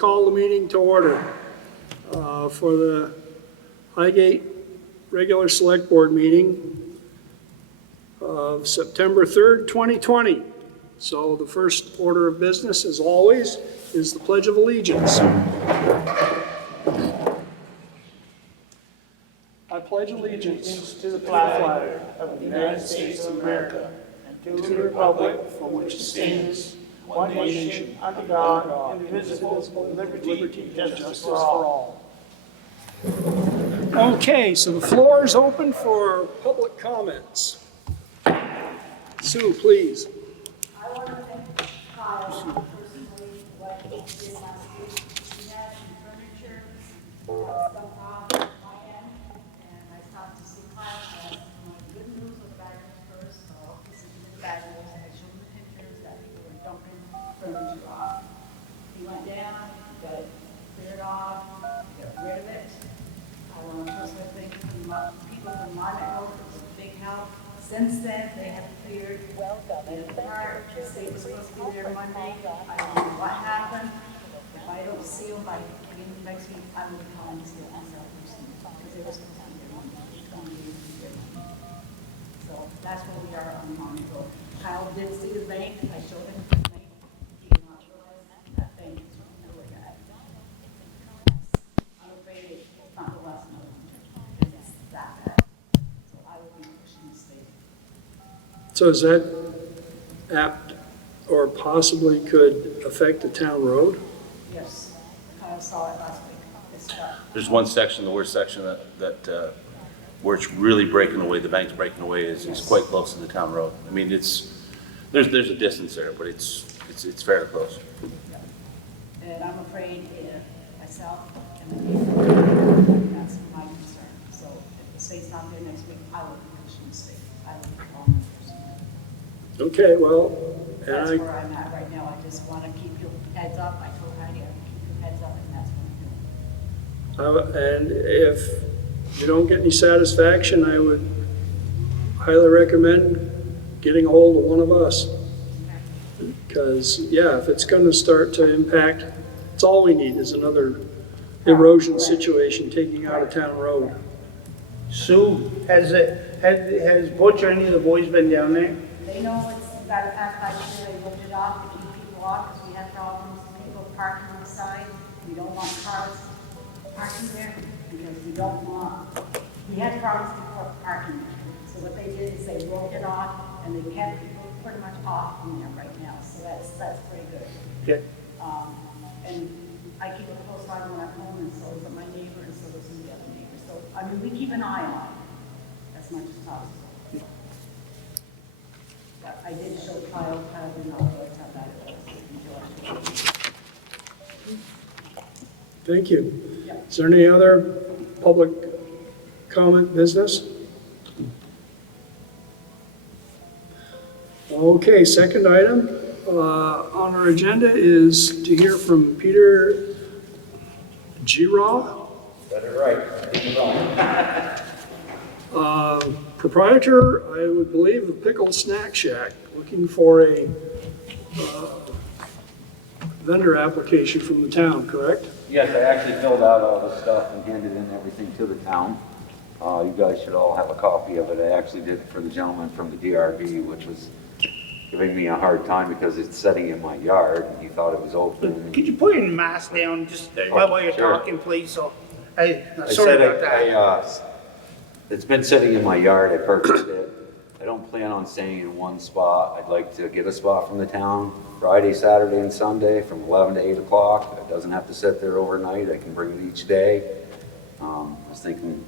call the meeting to order for the Highgate regular select board meeting of September 3rd, 2020. So the first order of business, as always, is the Pledge of Allegiance. I pledge allegiance to the flag of the United States of America and to the republic for which it stands, one nation, under God, indivisible, with liberty and justice for all. Okay, so the floor is open for public comments. Sue, please. I want to thank Kyle personally, what he did last week. He had some furniture, stuff off my end, and I talked to Sue Kyle, and my good news with bad news first, so this is the bad news. I showed him the pictures that people were dumping furniture off. He went down, got it cleared off, got rid of it. I want to personally thank people from Monument Road, it was a big help. Since then, they have cleared the part. The state was supposed to be there Monday. I don't know what happened. If I don't see them by beginning of next week, I will be calling to see myself personally, because they were supposed to be there Monday. So that's where we are on Monument Road. Kyle did see the bank. I showed him the bank. He did not realize that bank is really bad. I'm afraid it's not the last one. It's that bad. So I will be pushing the state. So is that apt or possibly could affect the town road? Yes, Kyle saw it last week. It's There's one section, the worst section that where it's really breaking away, the bank's breaking away is quite close to the town road. I mean, there's a distance there, but it's fairly close. And I'm afraid if myself and the neighbor, that's my concern. So if the state's not there next week, I will be pushing the state. I will be calling the person. Okay, well, That's and where I'm at right now. I just want to keep your heads up. I told Heidi, I keep your heads up, and that's what I'm doing. and if you don't get any satisfaction, I would highly recommend getting a hold of one of us. Because, yeah, if it's going to start to impact, it's all we need is another erosion situation taking out a town road. Sue, has Butch or any of the boys been down there? They know it's got to pass by here. They roped it off to keep people off because we have problems. People parking on the side. We don't want cars parking there because we don't want, we had problems before parking there. So what they did is they roped it off and they kept people pretty much off in there right now. So that's pretty good. Okay. And I keep a close eye when I'm home, and so does my neighbor, and so does the other neighbor. So, I mean, we keep an eye on it as much as possible. But I did show Kyle did not realize how bad it was until I showed him. Thank you. Yeah. Is there any other public comment business? Okay, second item on our agenda is to hear from Peter Giraud. Got it right. Proprietor, I would believe, of Pickle Snack Shack, looking for a vendor application from the town, correct? Yes, I actually filled out all the stuff and handed in everything to the town. You guys should all have a copy of it. I actually did it for the gentleman from the DRB, which was giving me a hard time because it's sitting in my yard and he thought it was open. Could you put your mask down just while you're Sure. talking, please? So, I sorry said about that. it's been sitting in my yard. I purchased it. I don't plan on staying in one spot. I'd like to get a spot from the town Friday, Saturday, and Sunday from 11 to 8 o'clock. It doesn't have to sit there overnight. I can bring it each day. I was thinking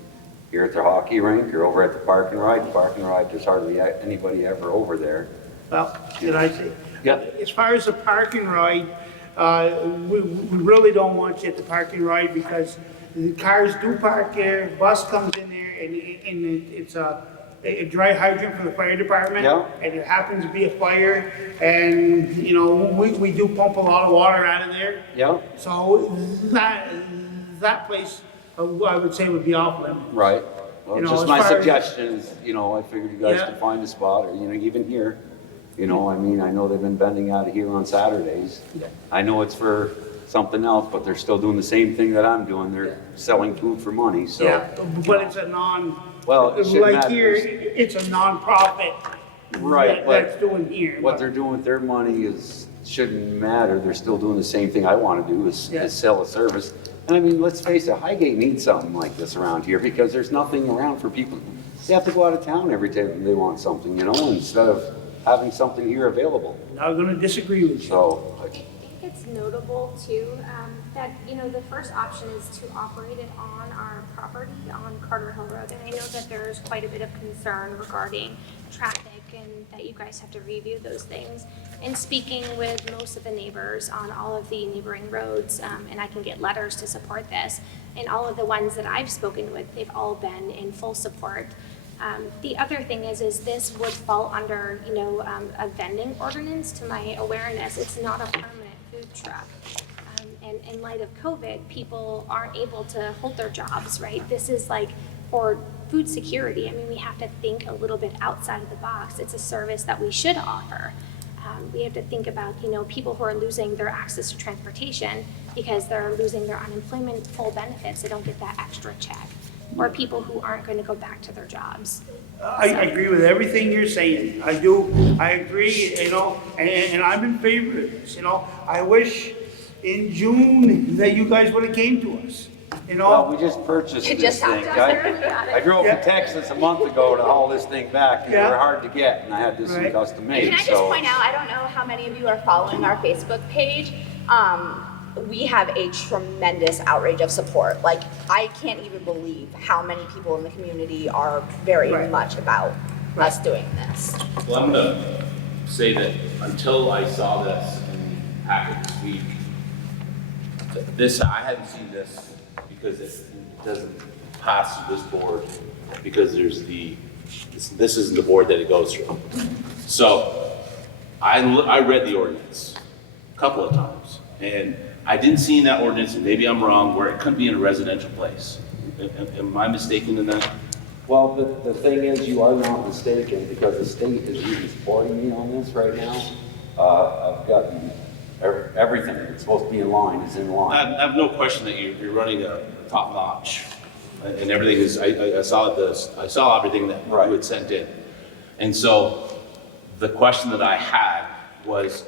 here at the hockey rink or over at the park and ride. The park and ride, there's hardly anybody ever over there. Well, did I say? Yeah. As far as the parking ride, we really don't want you at the parking ride because the cars do park there, bus comes in there, and it's a dry hydrant for the fire department. Yeah. And there happens to be a fire, and, you know, we do pump a lot of water out of there. Yeah. So that place, I would say would be off limits. Right. Well, You know, just as my far as- suggestion is, I figured you guys Yeah. could find a spot, or, even here. I mean, I know they've been vending out of here on Saturdays. Yeah. I know it's for something else, but they're still doing the same thing that I'm doing. They're selling food for money, so. Yeah, but it's a Well, it shouldn't like matter. here, it's a non-profit. Right, but That's doing here. what they're doing with their money shouldn't matter. They're still doing the same thing I want to do, is sell a service. And I mean, let's face it, Highgate needs something like this around here because there's nothing around for people. They have to go out of town every time they want something, you know, instead of having something here available. Not gonna disagree with you. So, I think it's notable too, that, you know, the first option is to operate it on our property on Carter Hill Road. And I know that there's quite a bit of concern regarding traffic and that you guys have to review those things. And speaking with most of the neighbors on all of the neighboring roads, and I can get letters to support this, and all of the ones that I've spoken with, they've all been in full support. The other thing is this would fall under, you know, a vending ordinance. To my awareness, it's not a permanent food truck. And in light of COVID, people aren't able to hold their jobs, right? This is like for food security. I mean, we have to think a little bit outside of the box. It's a service that we should offer. We have to think about, you know, people who are losing their access to transportation because they're losing their unemployment full benefits. They don't get that extra check. Or people who aren't going to go back to their jobs. I agree with everything you're saying. I do. I agree, you know, and I'm in favor of this, you know. I wish in June that you guys would have came to us, you well, know. we just purchased It this just thing. happened. I drove Yeah. from Texas a month ago to haul this thing back, and they Yeah. were hard to get, and I had this thing Right. custom made, Can I just so. point out, I don't know how many of you are following our Facebook page. We have a tremendous outrage of support. Like, I can't even believe how many people in the community are very Right. much about us doing this. Well, I'm gonna say that until I saw this in the packet this week, I hadn't seen this because it doesn't pass through this board because this isn't the board that it goes through. So I read the ordinance a couple of times and I didn't see in that ordinance, and maybe I'm wrong, where it couldn't be in a residential place. Am I mistaken in that? Well, the thing is, you are not mistaken, because the state is really supporting me on this right now. I've gotten everything that's supposed to be in line is in line. I have no question that you're running a top notch, and everything is. I saw everything that Right. you had sent in, and so the question that I had was,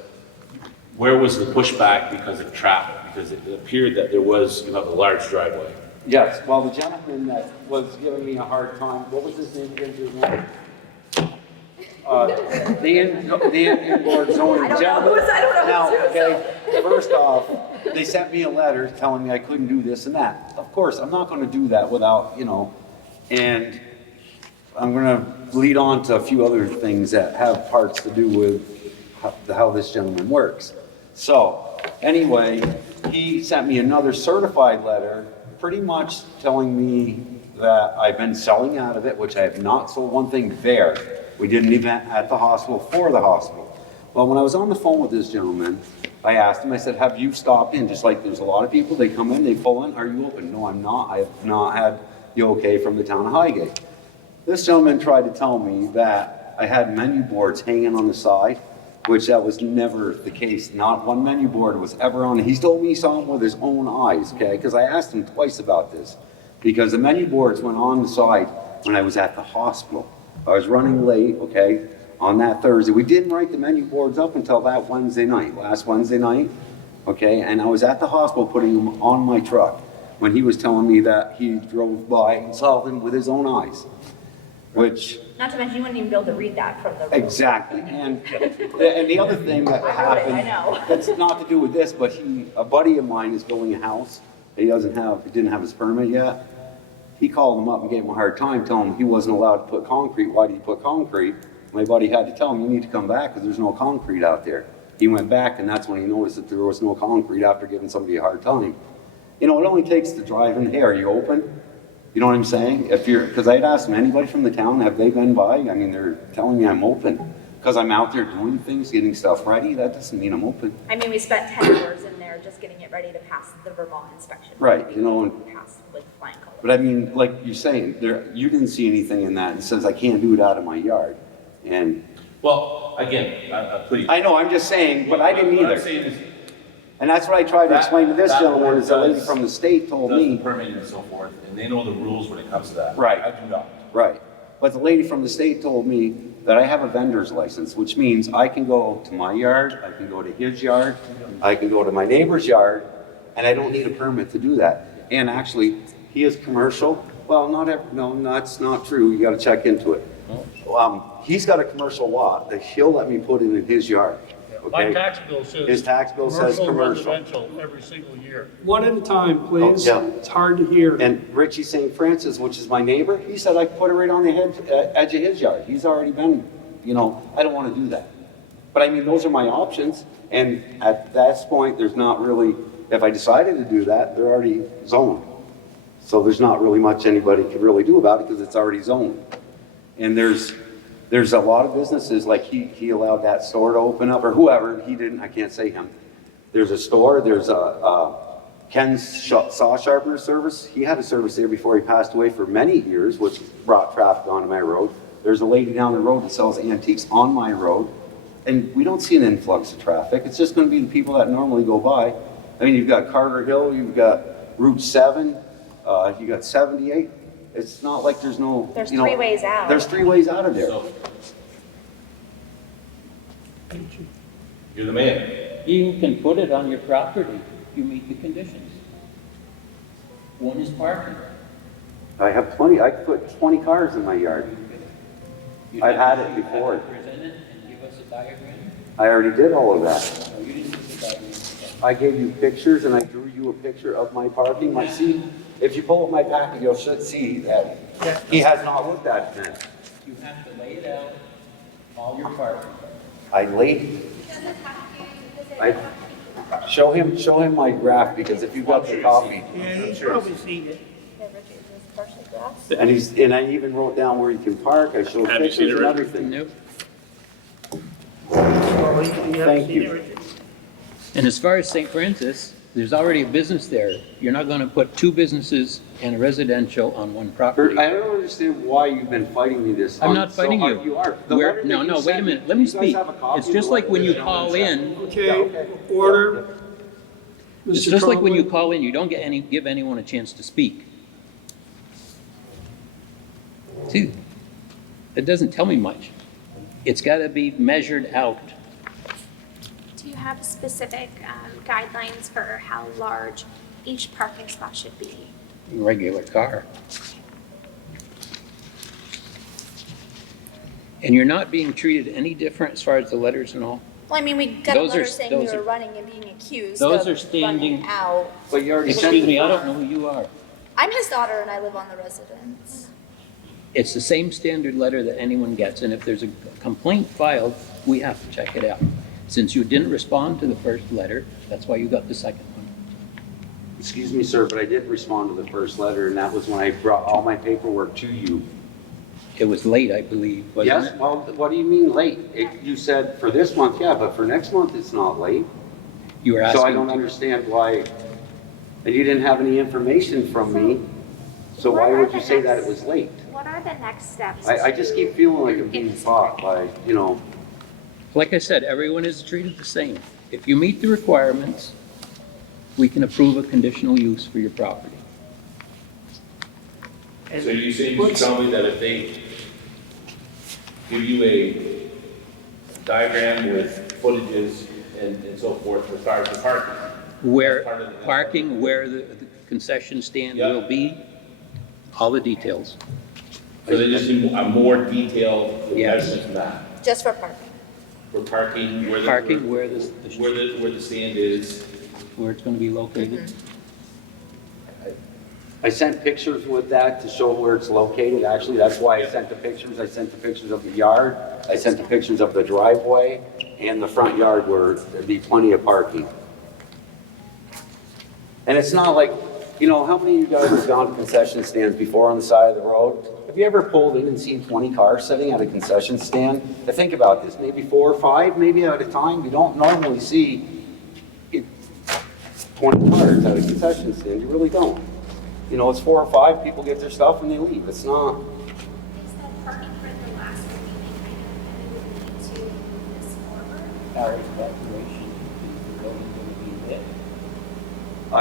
where was the pushback because of traffic? Because it appeared that there was, a large driveway. Yes, well, the gentleman that was giving me a hard time, what was his name again, his name? The inboard zoning gentleman. Now, okay, first off, they sent me a letter telling me I couldn't do this and that. Of course, I'm not gonna do that without, and I'm gonna lead on to a few other things that have parts to do with how this gentleman works. So, anyway, he sent me another certified letter, pretty much telling me that I've been selling out of it, which I have not sold one thing there. We did an event at the hospital for the hospital. Well, when I was on the phone with this gentleman, I asked him, I said, have you stopped in? Just like there's a lot of people, they come in, they pull in, are you open? No, I'm not. I have not had the okay from the town of Highgate. This gentleman tried to tell me that I had menu boards hanging on the side, which that was never the case. Not one menu board was ever on. He's told me he saw them with his own eyes, okay? Because I asked him twice about this. Because the menu boards went on the side when I was at the hospital. I was running late, okay, on that Thursday. We didn't write the menu boards up until that Wednesday night, last Wednesday night, okay? And I was at the hospital putting them on my truck when he was telling me that he drove by and saw them with his own eyes, which... Not to mention, you wouldn't even be able to read that from the road. Exactly, and the other thing that happened, I know. that's not to do with this, but a buddy of mine is building a house. He didn't have his permit yet. He called him up and gave him a hard time, telling him he wasn't allowed to put concrete. Why did he put concrete? My buddy had to tell him, you need to come back because there's no concrete out there. He went back, and that's when he noticed that there was no concrete after giving somebody a hard time. It only takes to drive in. Hey, are you open? You know what I'm saying? Because I'd asked them, anybody from the town, have they been by? I mean, they're telling me I'm open. Because I'm out there doing things, getting stuff ready, that doesn't mean I'm open. I mean, we spent 10 hours in there just getting it ready to pass the Vermont inspection. Right, and Pass with flying colors. but I mean, like you're saying, you didn't see anything in that that says I can't do it out of my yard. And Well, again, please. I know, I'm just saying, but I didn't What I'm either. saying is, And that's what I tried to explain to this That gentleman, board is the lady does- from the state told does the me. permitting and so forth, and they know the rules when it comes to that. Right. I do not. Right. But the lady from the state told me that I have a vendor's license, which means I can go to my yard, I can go to his yard, I can go to my neighbor's yard, and I don't need a permit to do that. And actually, he is commercial. Well, no, that's not true. You gotta check into it. He's got a commercial lot that he'll let me put in his yard. My Okay? tax bill says. His tax bill says commercial. Residential every single year. One at a time, please. Oh, yeah. It's hard to hear. And Richie St. Francis, which is my neighbor, he said I could put it right on the edge of his yard. He's already been, I don't want to do that. But I mean, those are my options. And at this point, there's not really, if I decided to do that, they're already zoned. So there's not really much anybody can really do about it because it's already zoned. And there's a lot of businesses, like he allowed that store to open up, or whoever, he didn't, I can't say him. There's a store, there's Ken's Saw Sharpener Service. He had a service there before he passed away for many years, which brought traffic onto my road. There's a lady down the road that sells antiques on my road, and we don't see an influx of traffic. It's just gonna be the people that normally go by. I mean, you've got Carter Hill, you've got Route 7, you got 78. It's not like there's no, There's 3 ways out. There's 3 ways out of there. So, you're the man. You can put it on your property, you meet the conditions. One is parking. I have plenty, I could put 20 cars in my yard. You'd I've have had to- it you'd have before. to present it and give us a diagram. I already did all of that. No, you didn't give the diagram. I gave you pictures and I drew you a picture of my parking. See, if you pull up my packet, you should see that he has not looked at it then. You have to lay it out, all your parking. I laid, I, show him my graph, because if you've got the copy. Yeah, he's probably seen it. And I even wrote down where you can park, I showed Have you seen pictures it, and Rick? everything. Nope. Oh, you haven't Thank seen you. it, Richard? And as far as St. Francis, there's already a business there. You're not gonna put 2 businesses and a residential on one property. I don't understand why you've been fighting me this. I'm not fighting so you. You are. The Where- letter that no, you no, wait a sent minute, let me you guys speak. have a copy It's of just the like when you letter? call in, Okay, order. it's Mr. just like when you Trombley? call in, you don't give anyone a chance to speak. See, it doesn't tell me much. It's gotta be measured out. Do you have specific guidelines for how large each parking spot should be? Regular car. And you're not being treated any different as far as the letters and all? Well, I mean, we got a Those are- letter saying we those were are- running and being accused those of are standing- running out. But you already sent. Excuse me, I don't know who you are. I'm his daughter and I live on the residence. It's the same standard letter that anyone gets, and if there's a complaint filed, we have to check it out. Since you didn't respond to the first letter, that's why you got the second one. Excuse me, sir, but I did respond to the first letter, and that was when I brought all my paperwork to you. It was late, I believe, wasn't Yes, it? well, what do you mean late? You said for this month, yeah, but for next month, it's not late. You were So I asking, don't understand why, and you didn't have any information from me, so why would you say that it was late? What are the next steps? I just keep feeling like I'm being fought by, like I said, everyone is treated the same. If you meet the requirements, we can approve a conditional use for your property. So you say, you tell me that if they give you a diagram with footages and so forth for cars to park, Where Part of the- parking, where the concession stand Yeah. will be, all the details. so they just need a more detailed Yes. measurement than that? Just for parking. For parking, where the. Parking, where the, Where the stand is. where it's gonna be located. I sent pictures with that to show where it's located. Actually, that's why I sent the pictures. I sent the pictures of the yard. I sent the pictures of the driveway and the front yard where there'd be plenty of parking. And it's not like, how many of you guys have gone to concession stands before on the side of the road? Have you ever pulled in and seen 20 cars sitting at a concession stand? Now think about this, maybe 4 or 5, maybe at a time. You don't normally see 20 cars at a concession stand. You really don't. It's 4 or 5, people get their stuff and they leave. It's not. Is that parking for the last meeting item that we would need to move this forward? Our evacuation, is the building gonna be lit?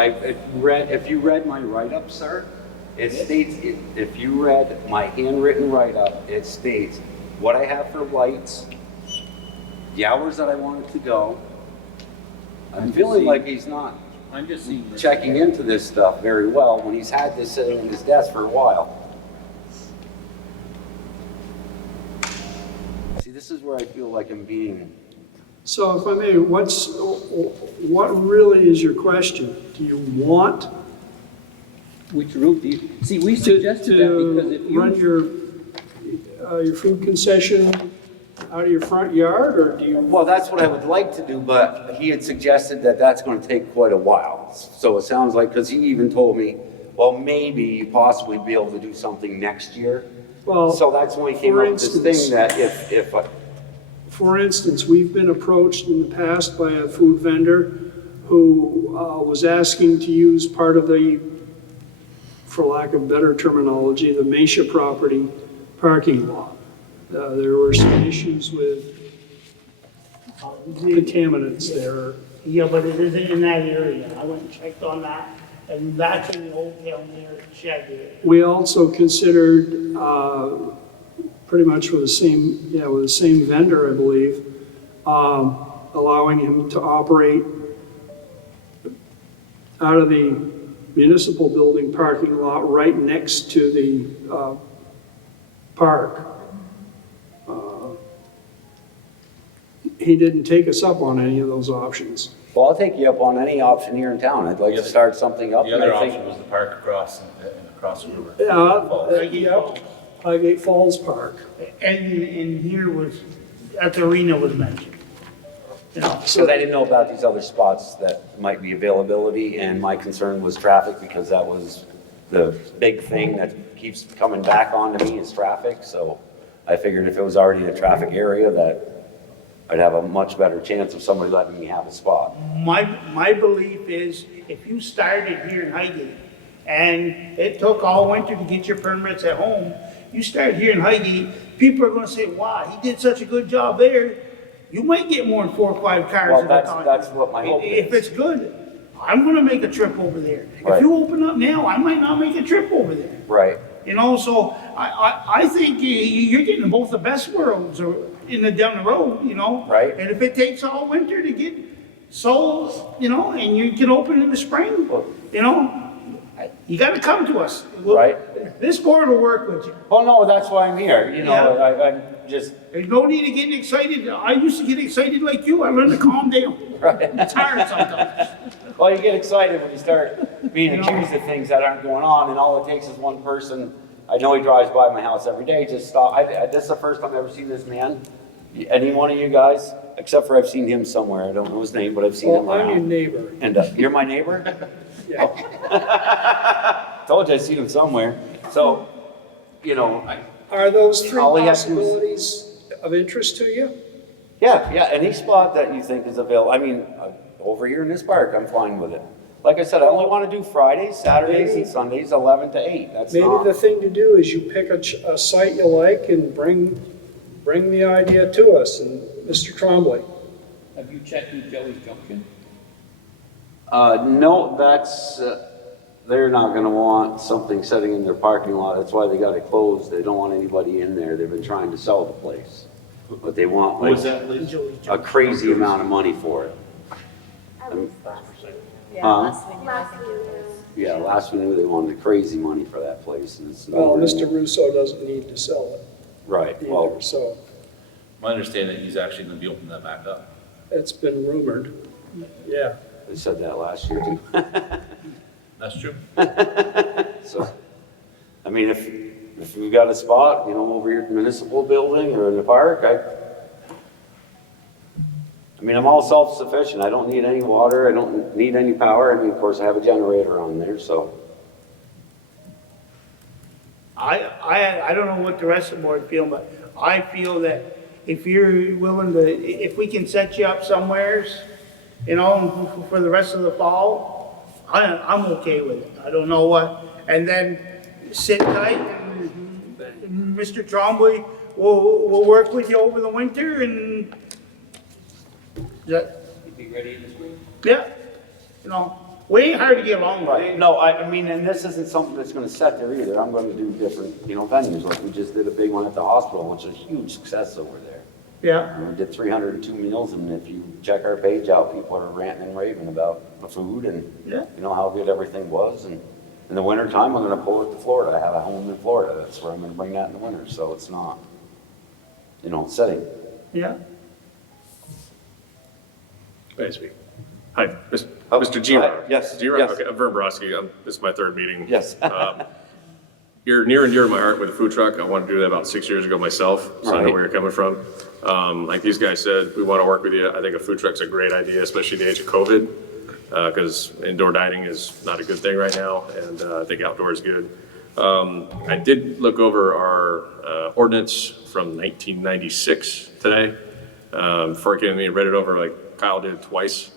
if you read my write-up, sir, it states, if you read my handwritten write-up, it states what I have for lights, the hours that I want it to go. I'm feeling like he's not I'm just seeing this. checking into this stuff very well when he's had this sitting in his desk for a while. See, this is where I feel like I'm being, So if I may, what really is your question? Do you want Which route do you, see, we to suggested that because if run you, your food concession out of your front yard, or do you? well, that's what I would like to do, but he had suggested that that's going to take quite a while. So it sounds like, because he even told me, well, maybe you possibly be able to do something next year. Well, So that's when he came for up with this instance- thing that if, For instance, we've been approached in the past by a food vendor who was asking to use part of the, for lack of better terminology, the Mesha property parking lot. There were some issues with contaminants there. Yeah, but it isn't in that area. I went and checked on that, and that's in the old town there, shed there. We also considered, pretty much with the same vendor, I believe, allowing him to operate out of the municipal building parking lot right next to the park. He didn't take us up on any of those options. well, I'll take you up on any option here in town. I'd like to start something up. The and other I think- option was the park across the river. Yep, Highgate Falls Park. And here was, at the arena was mentioned. You know, Because I didn't know about these other spots that might be availability, and my concern was traffic, because that was the big thing that keeps coming back onto me is traffic, so I figured if it was already a traffic area, that I'd have a much better chance of somebody letting me have a spot. my belief is, if you started here in Highgate, and it took all winter to get your permits at home, you start here in Highgate, people are gonna say, wow, he did such a good job there. You might get more than 4 or 5 cars Well, at a time. that's what my hope If is. it's good, I'm gonna make a trip over there. If Right. you open up now, I might not make a trip over there. Right, You know, so I think you're getting both the best worlds down the road, you know? Right. And if it takes all winter to get sold, you know, and you can open in the spring, you know, you gotta come to us. Right. This board will work with you. well, no, that's why I'm here, you know, Yeah. I'm just, There's no need to get excited. I used to get excited like you. I learned to calm down. right. It's hard sometimes. Well, you get excited when you start being You know? accused of things that aren't going on, and all it takes is one person. I know he drives by my house every day, just stop. This is the first time I've ever seen this man. Any one of you guys, except for I've seen him somewhere. I don't know his name, but I've seen him Well, I'm your around. neighbor. And you're my neighbor? Yeah. Told you I've seen him somewhere. So, you know, Are those 3 All he has to do is- possibilities of interest to you? yeah, any spot that you think is available. I mean, over here in this park, I'm fine with it. Like I said, I only want to do Fridays, Saturdays, and Sundays, 11 to 8. That's Maybe not. the thing to do is you pick a site you like and bring the idea to us, and Mr. Trombley. have you checked with Joey's Junction? No, that's, they're not gonna want something sitting in their parking lot. That's why they got it closed. They don't want anybody in there. They've been trying to sell the place. But they want What was like that, Liz? a crazy amount of money for it. Last Yeah, last we knew, they wanted crazy money for that place, and it's. Well, not Mr. Russo doesn't need to sell it Right, well, either, so My understanding, he's actually gonna be opening that back up. it's been rumored. Yeah. they said that last year too. That's true. So, I mean, if we've got a spot, you know, over here at the municipal building or in the park, I mean, I'm all self-sufficient. I don't need any water. I don't need any power. I mean, of course, I have a generator on there, so. I don't know what the rest of the board feel, but I feel that if you're willing to, if we can set you up somewheres, you know, for the rest of the fall, I'm okay with it. I don't know what, and then sit tight and Mr. Trombley will work with you over the winter and You'd be ready in the spring? yeah, you know, We ain't hard to get along with. No, I mean, and this isn't something that's gonna set there either. I'm gonna do different, venues, like we just did a big one at the hospital, which is a huge success over there. Yeah, And we did 302 meals, and if you check our page out, people are ranting and raving about the food and, Yeah. how good everything was. And in the wintertime, I'm gonna pull it to Florida. I have a home in Florida. That's where I'm gonna bring that in the winter, so it's not, setting. yeah. May I speak? Hi, Oh, Mr. G-Rock. hi, yes, G-Rock, yes. okay, I'm Vern Brodsky. This is my third meeting. Yes. You're near and dear to my heart with a food truck. I wanted to do that about 6 years ago myself, so I know Right. where you're coming from. Like these guys said, we want to work with you. I think a food truck's a great idea, especially in the age of COVID, because indoor dining is not a good thing right now, and I think outdoor is good. I did look over our ordinance from 1996 today. Before I came to me, read it over like Kyle did twice.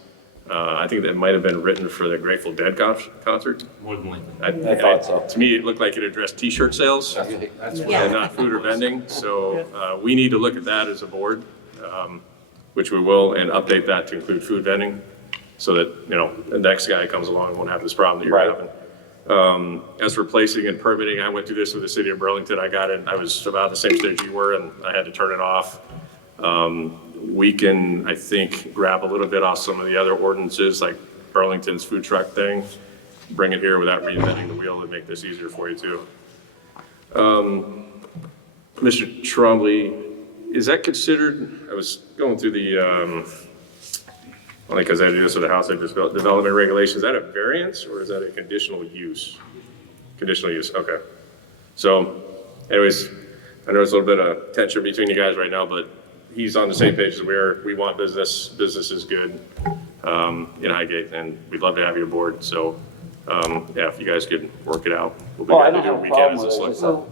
I think that might have been written for the Grateful Dead concert. More than likely. I thought so. To me, it looked like it addressed T-shirt sales That's and not food or vending. So we need to look at that as a board, which we will, and update that to include food vending so that, the next guy comes along and won't have this problem that you're Right. having. As for placing and permitting, I went through this with the city of Burlington. I got it, I was about the same stage you were, and I had to turn it off. We can, I think, grab a little bit off some of the other ordinances, like Burlington's food truck thing, bring it here without reinventing the wheel and make this easier for you too. Mr. Trombley, is that considered, I was going through the, only because I do this with the house I just built, development regulations, is that a variance or is that a conditional use? Conditional use, okay. So anyways, I know there's a little bit of tension between you guys right now, but he's on the same page as we are. We want business is good in Highgate, and we'd love to have you aboard. So, if you guys could work it out, we'll be Well, I glad to don't do have what a we can problem as a with it. select Just board.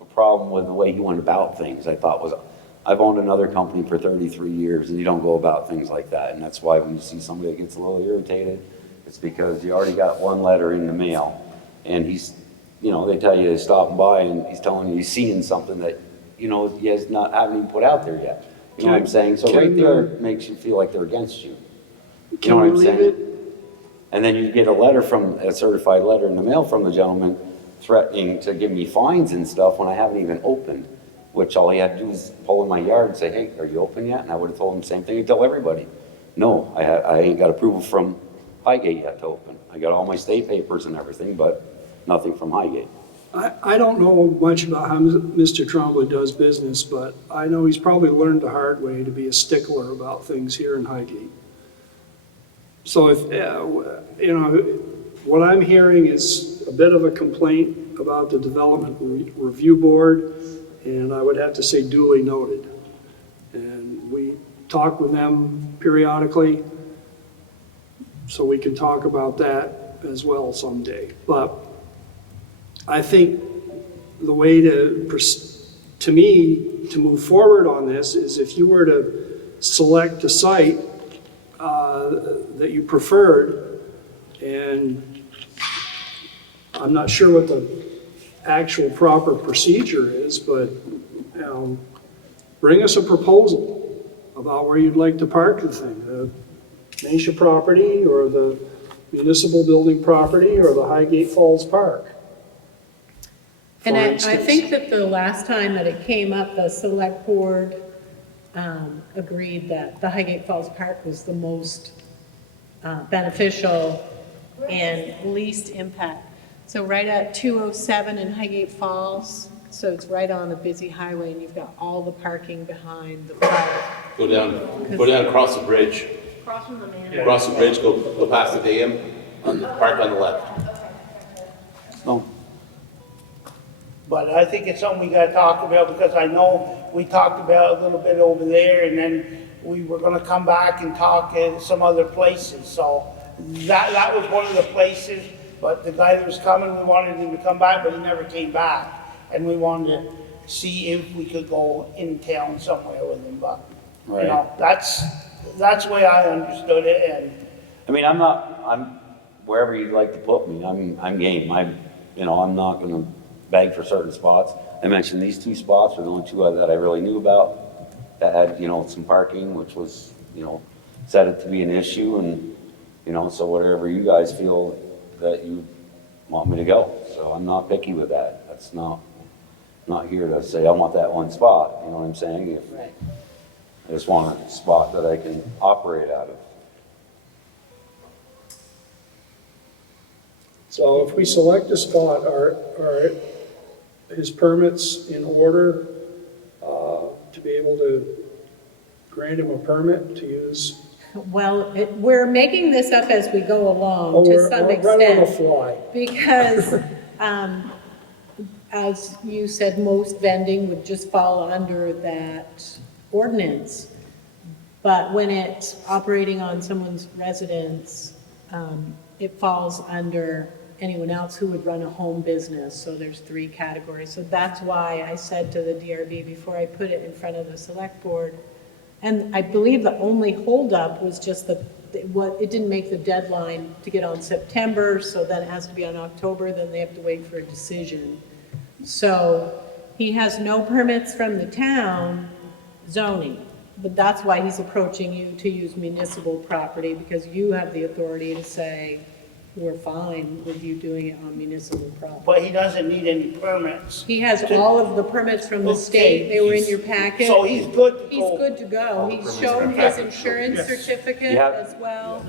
a problem with the way he went about things, I thought was, I've owned another company for 33 years, and you don't go about things like that. And that's why when you see somebody that gets a little irritated, it's because you already got one letter in the mail. And he's, they tell you he's stopping by, and he's telling you he's seeing something that, he haven't even put out there yet. You know what I'm saying? So right there makes you feel like they're against you. You know what I'm saying? And then you get a certified letter in the mail from the gentleman threatening to give me fines and stuff when I haven't even opened, which all he had to do was pull in my yard and say, hey, are you open yet? And I would have told him the same thing and tell everybody. No, I ain't got approval from Highgate yet to open. I got all my state papers and everything, but nothing from Highgate. I don't know much about how Mr. Trombley does business, but I know he's probably learned the hard way to be a stickler about things here in Highgate. So if, what I'm hearing is a bit of a complaint about the Development Review Board, and I would have to say duly noted. And we talk with them periodically, so we can talk about that as well someday. But I think the way to move forward on this is if you were to select a site that you preferred, and I'm not sure what the actual proper procedure is, but bring us a proposal about where you'd like to park the thing, the Nasha property or the municipal building property or the Highgate Falls Park. And for I instance. think that the last time that it came up, the select board agreed that the Highgate Falls Park was the most beneficial and least impact. So right at 207 in Highgate Falls, so it's right on a busy highway, and you've got all the parking behind the park. Go down across the bridge, Across from the man. across the bridge, go past the dam, park on the left. No, But I think it's something we gotta talk about, because I know we talked about a little bit over there, and then we were gonna come back and talk at some other places, so that was one of the places, but the guy that was coming, we wanted him to come back, but he never came back. And we wanted to see if we could go in town somewhere with him, but, Right. that's the way I understood it, and I mean, I'm wherever you'd like to put me, I'm game. I'm not gonna beg for certain spots. I mentioned these two spots were the only two that I really knew about that had, some parking, which was, set it to be an issue, and You know, so whatever you guys feel that you want me to go. So I'm not picky with that. That's not here to say I want that one spot, you know what I'm saying? If I just want a spot that I can operate out of. So if we select a spot, are his permits in order to be able to grant him a permit to use? Well, we're making this up as we go along Oh, to we're some right on the extent. fly. Because, as you said, most vending would just fall under that ordinance. But when it's operating on someone's residence, it falls under anyone else who would run a home business. So there's 3 categories. So that's why I said to the DRB before I put it in front of the select board. And I believe the only holdup was just it didn't make the deadline to get on September, so then it has to be on October, then they have to wait for a decision. So he has no permits from the town zoning, but that's why he's approaching you to use municipal property, because you have the authority to say, we're fine with you doing it on municipal property. But he doesn't need any permits. He has all of the permits from the state, they were in your packet. So he's good to He's go. good to go. He's shown his insurance certificate as well,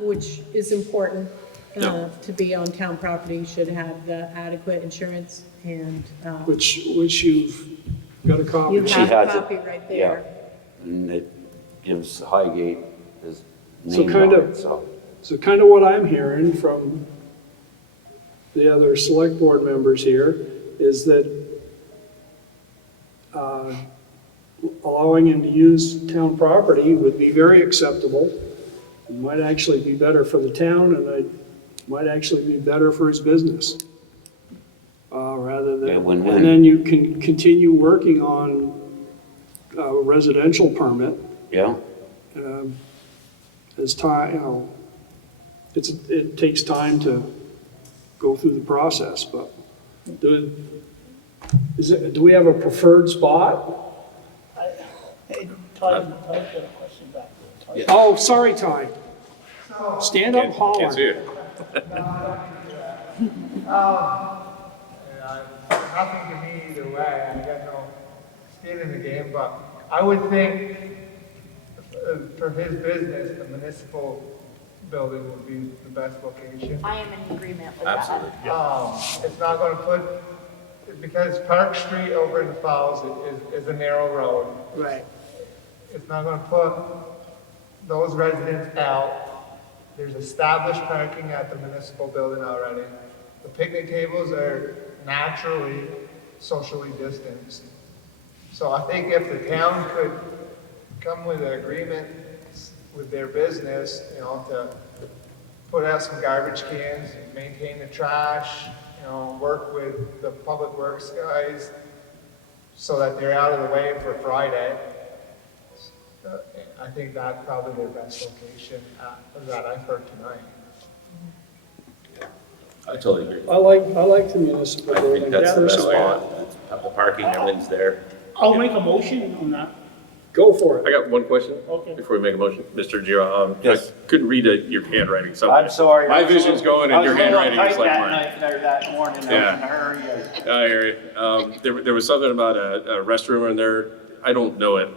which is important to be on town property. You should have the adequate insurance and Which you've got a copy. you She have a has it. copy right there. And it gives Highgate his So name kind on of- it, so. So kind of what I'm hearing from the other select board members here is that allowing him to use town property would be very acceptable. It might actually be better for the town, and it might actually be better for his business. Rather Yeah, than, win-win. and then you can continue working on a residential permit Yeah, as time, you know, it takes time to go through the process, but do we have a preferred spot? Hey, Todd, got a question back. Oh, sorry, Ty. Stand up, Can't holler. see it. Nothing to me either way, I got no skin in the game, but I would think for his business, the municipal building would be the best location. I am in agreement with that. Absolutely. It's not gonna put, because Park Street over in the Falls is a narrow road. Right. It's not gonna put those residents out. There's established parking at the municipal building already. The picnic tables are naturally socially distanced. So I think if the town could come with an agreement with their business, you know, to put out some garbage cans, maintain the trash, you know, work with the public works guys so that they're out of the way for Friday. I think that's probably their best location that I've heard tonight. I totally agree. I like the municipal I building. think that's the best personally. spot. The parking, everything's there. I'll make a motion on that. Go for it. I got one question Okay. before we make a motion. Mr. Giro, Yes. I couldn't read your handwriting, so. I'm sorry. My vision's going and your handwriting is like mine. That morning, Yeah. in a hurry. I hear you. There was something about a restroom in there. I don't know it.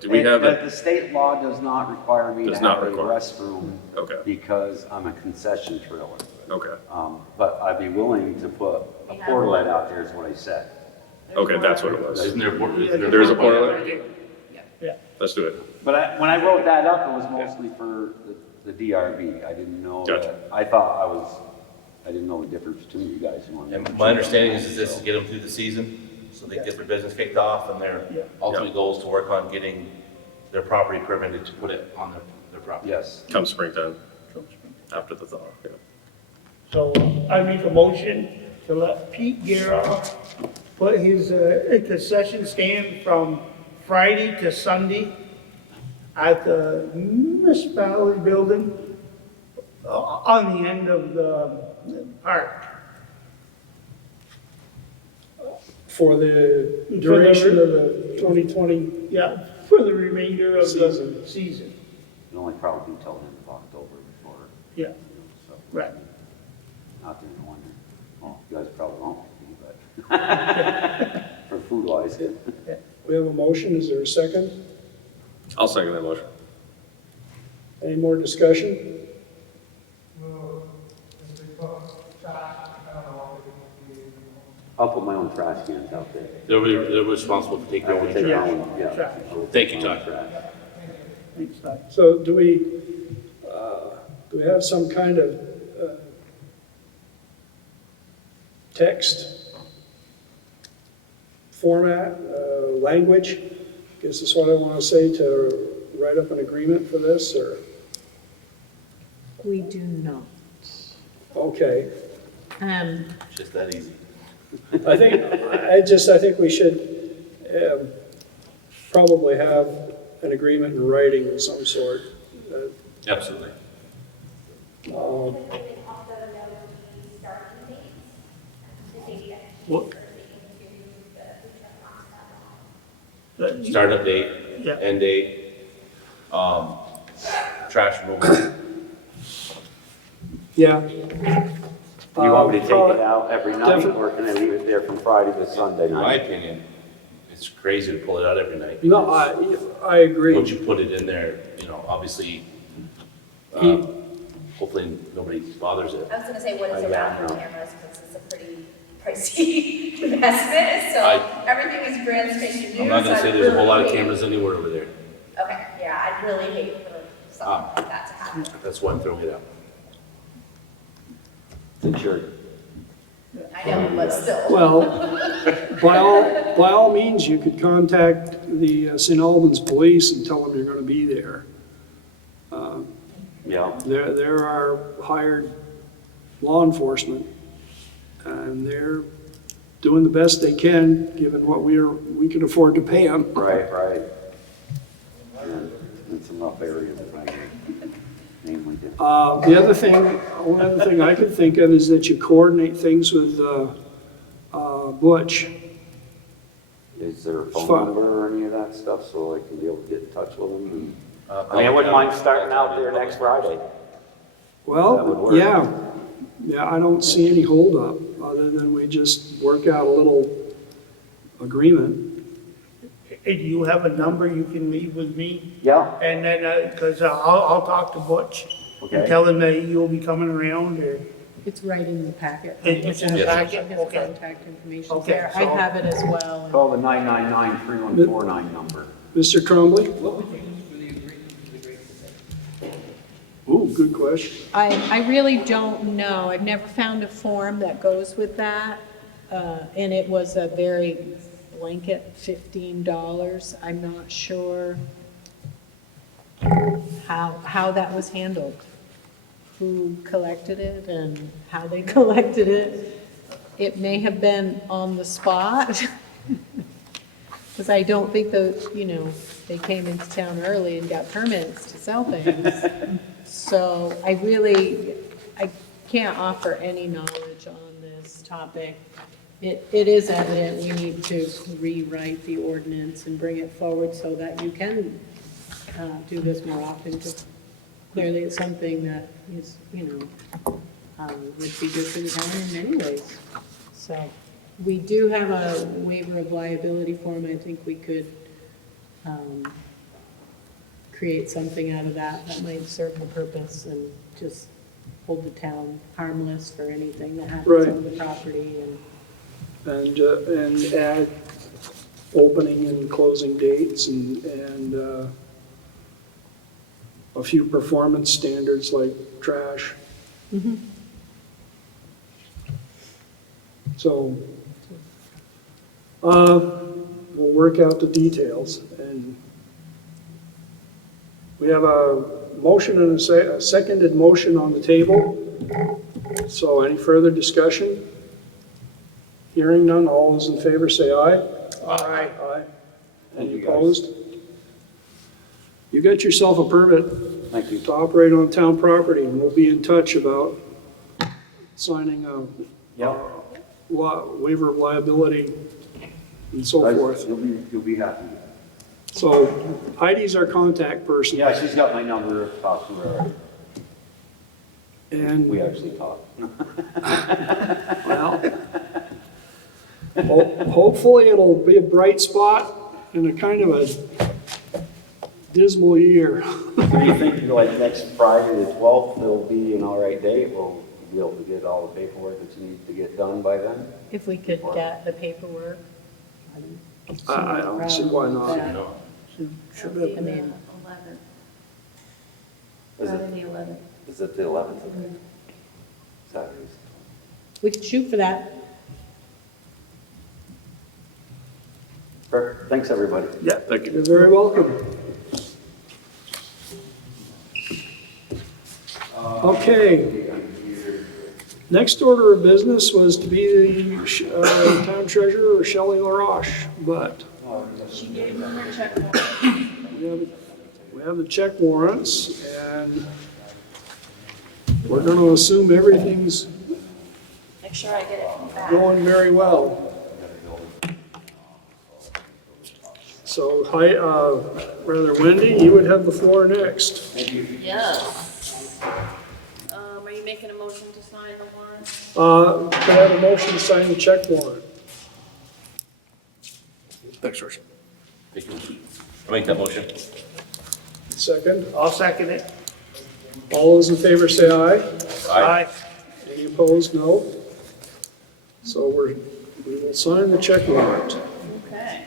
Do we have The it? state law does not require me to Does not have a require. restroom Okay, because I'm a concession trailer. okay. But I'd be willing to put a portalet out there is what I said. Okay, that's what it was. Isn't there, There's a portalet? Yeah. Let's do it. But when I wrote that up, it was mostly for the DRB. I didn't know Gotcha. that, I didn't know the difference between you guys. You wanted to And my understanding is this to get them through the season, so they get their business kicked off, and their ultimate goal is to work on getting their property permitted to put it on their property. Yes. Come springtime, after the thaw, yeah. So I make a motion to let Pete Guerra put his concession stand from Friday to Sunday at the municipality building on the end of the park. For the duration of the 2020, Yeah, for the remainder of the season. It'll only probably be till the end of October Yeah, So, right. not that I wonder, well, you guys probably won't be, but for food wise. We have a motion, is there a second? I'll second that motion. Any more discussion? Well, if they put trash, I don't know, it would be, I'll put my own trash cans out there. They're responsible to take I their will own take my trash. own, yeah. Trash. I will Thank take you, my own Todd. trash. Thanks, Todd. So do we have some kind of text format, language? Guess that's what I want to say, to write up an agreement for this, or, We do not. okay. It's just that easy. I think we should probably have an agreement in writing of some sort. Absolutely. We can also note the starting dates, the date that What? we're taking to the food truck concept. Startup date, Yeah. end date, trash removal. Yeah. Do you want me to take Uh, it out every night, definitely. or can I leave it there from Friday to Sunday In my night? opinion, it's crazy to pull it out every night. No, I agree. Once you put it in there, obviously, He- hopefully nobody bothers it. I was gonna say, what is I around don't for know. cameras, because it's a pretty pricey investment, so everything is brand spanking new. I'm not gonna so say I'd there's a whole lot of really hate- cameras anywhere over there. Okay, yeah, I'd really hate for something like that to happen. That's why I'm throwing it out. It's insured. I know, but still. Well, by all means, you could contact the St. Albans Police and tell them you're going to be there. Yeah, There are hired law enforcement, and they're doing the best they can, given what we can afford to pay them. right. And in some rough areas, right, mainly. The other thing, one other thing I can think of is that you coordinate things with Butch. Is there a Fine. phone number or any of that stuff, so I can be able to get in touch with them? I mean, I wouldn't mind starting out there next Friday. That would Well, work. yeah, I don't see any holdup, other than we just work out a little agreement. Hey, do you have a number you can leave with me? Yeah, And then, because I'll talk to Butch and okay. tell him that you'll be coming around, or, It's right in the packet. It's in the His packet? Okay. contact information Okay, there. I so- have it as well. Call the 999-3149 number. Mr. Trombley? What would you use for the agreement? Ooh, good question. I really don't know. I've never found a form that goes with that. And it was a very blanket $15. I'm not sure how that was handled, who collected it and how they collected it. It may have been on the spot, because I don't think those, they came into town early and got permits to sell things. So I can't offer any knowledge on this topic. It is evident we need to rewrite the ordinance and bring it forward so that you can do this more often, because clearly it's something that is, would be good for the town in many ways. So we do have a waiver of liability form. I think we could create something out of that might serve the purpose and just hold the town harmless for anything that happens Right. on the property. And add opening and closing dates and a few performance standards like trash. So, we'll work out the details, and we have a motion and a seconded motion on the table. So any further discussion? Hearing none, all those in favor say aye. Aye. Aye. Thank Any you, guys. opposed? You got yourself a permit Thank you. to operate on town property, and we'll be in touch about signing a Yeah. waiver of liability and so Guys, forth. You'll be happy. So Heidi's our contact person. Yeah, she's got my number, talk to her. And, We actually talked. well, hopefully it'll be a bright spot in a kind of a dismal year. Do you think like next Friday, the 12th, will be an all right day? We'll be able to get all the paperwork that you need to get done by then? If we could get the paperwork. I don't see why not. I mean, 11, Is Friday it, the 11th. is it the 11th? Okay. Saturdays. we could shoot for that. Perfect. Thanks, everybody. Yeah, thank you. You're very welcome. Okay. Next order of business was to be the town treasurer, Shelley LaRoche, but She gave me her check warrant. we have the check warrants, and we're going to assume everything's Make sure I get it back. going very well. So, Wendy, you would have the floor next. Yes. Are you making a motion to sign the warrant? Could I have a motion to sign the check warrant? Thanks, George. I'll make that motion. Second. I'll second it. All those in favor say aye. Aye. Any opposed, no. So we will sign the check warrant. Okay.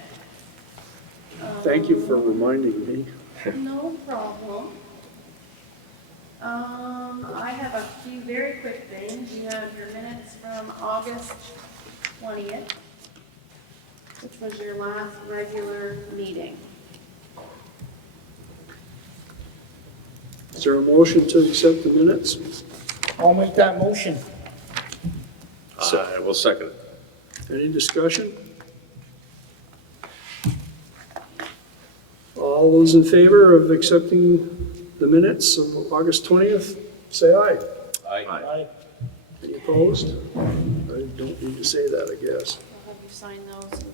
Thank you for reminding me. No problem. I have a few very quick things. You have your minutes from August 20th, which was your last regular meeting. Is there a motion to accept the minutes? I'll make that motion. I will second it. Any discussion? All those in favor of accepting the minutes of August 20th, say aye. Aye. Any opposed? I don't need to say that, I guess. I'll have you sign those in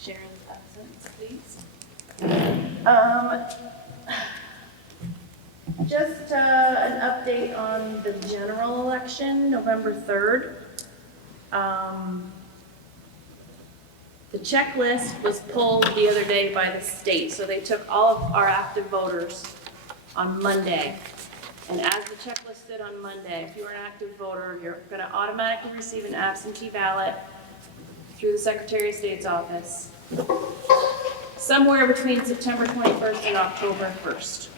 Sharon's absence, please. Just an update on the general election, November 3rd. The checklist was pulled the other day by the state, so they took all of our active voters on Monday. And as the checklist stood on Monday, if you're an active voter, you're going to automatically receive an absentee ballot through the Secretary of State's office somewhere between September 21st and October 1st.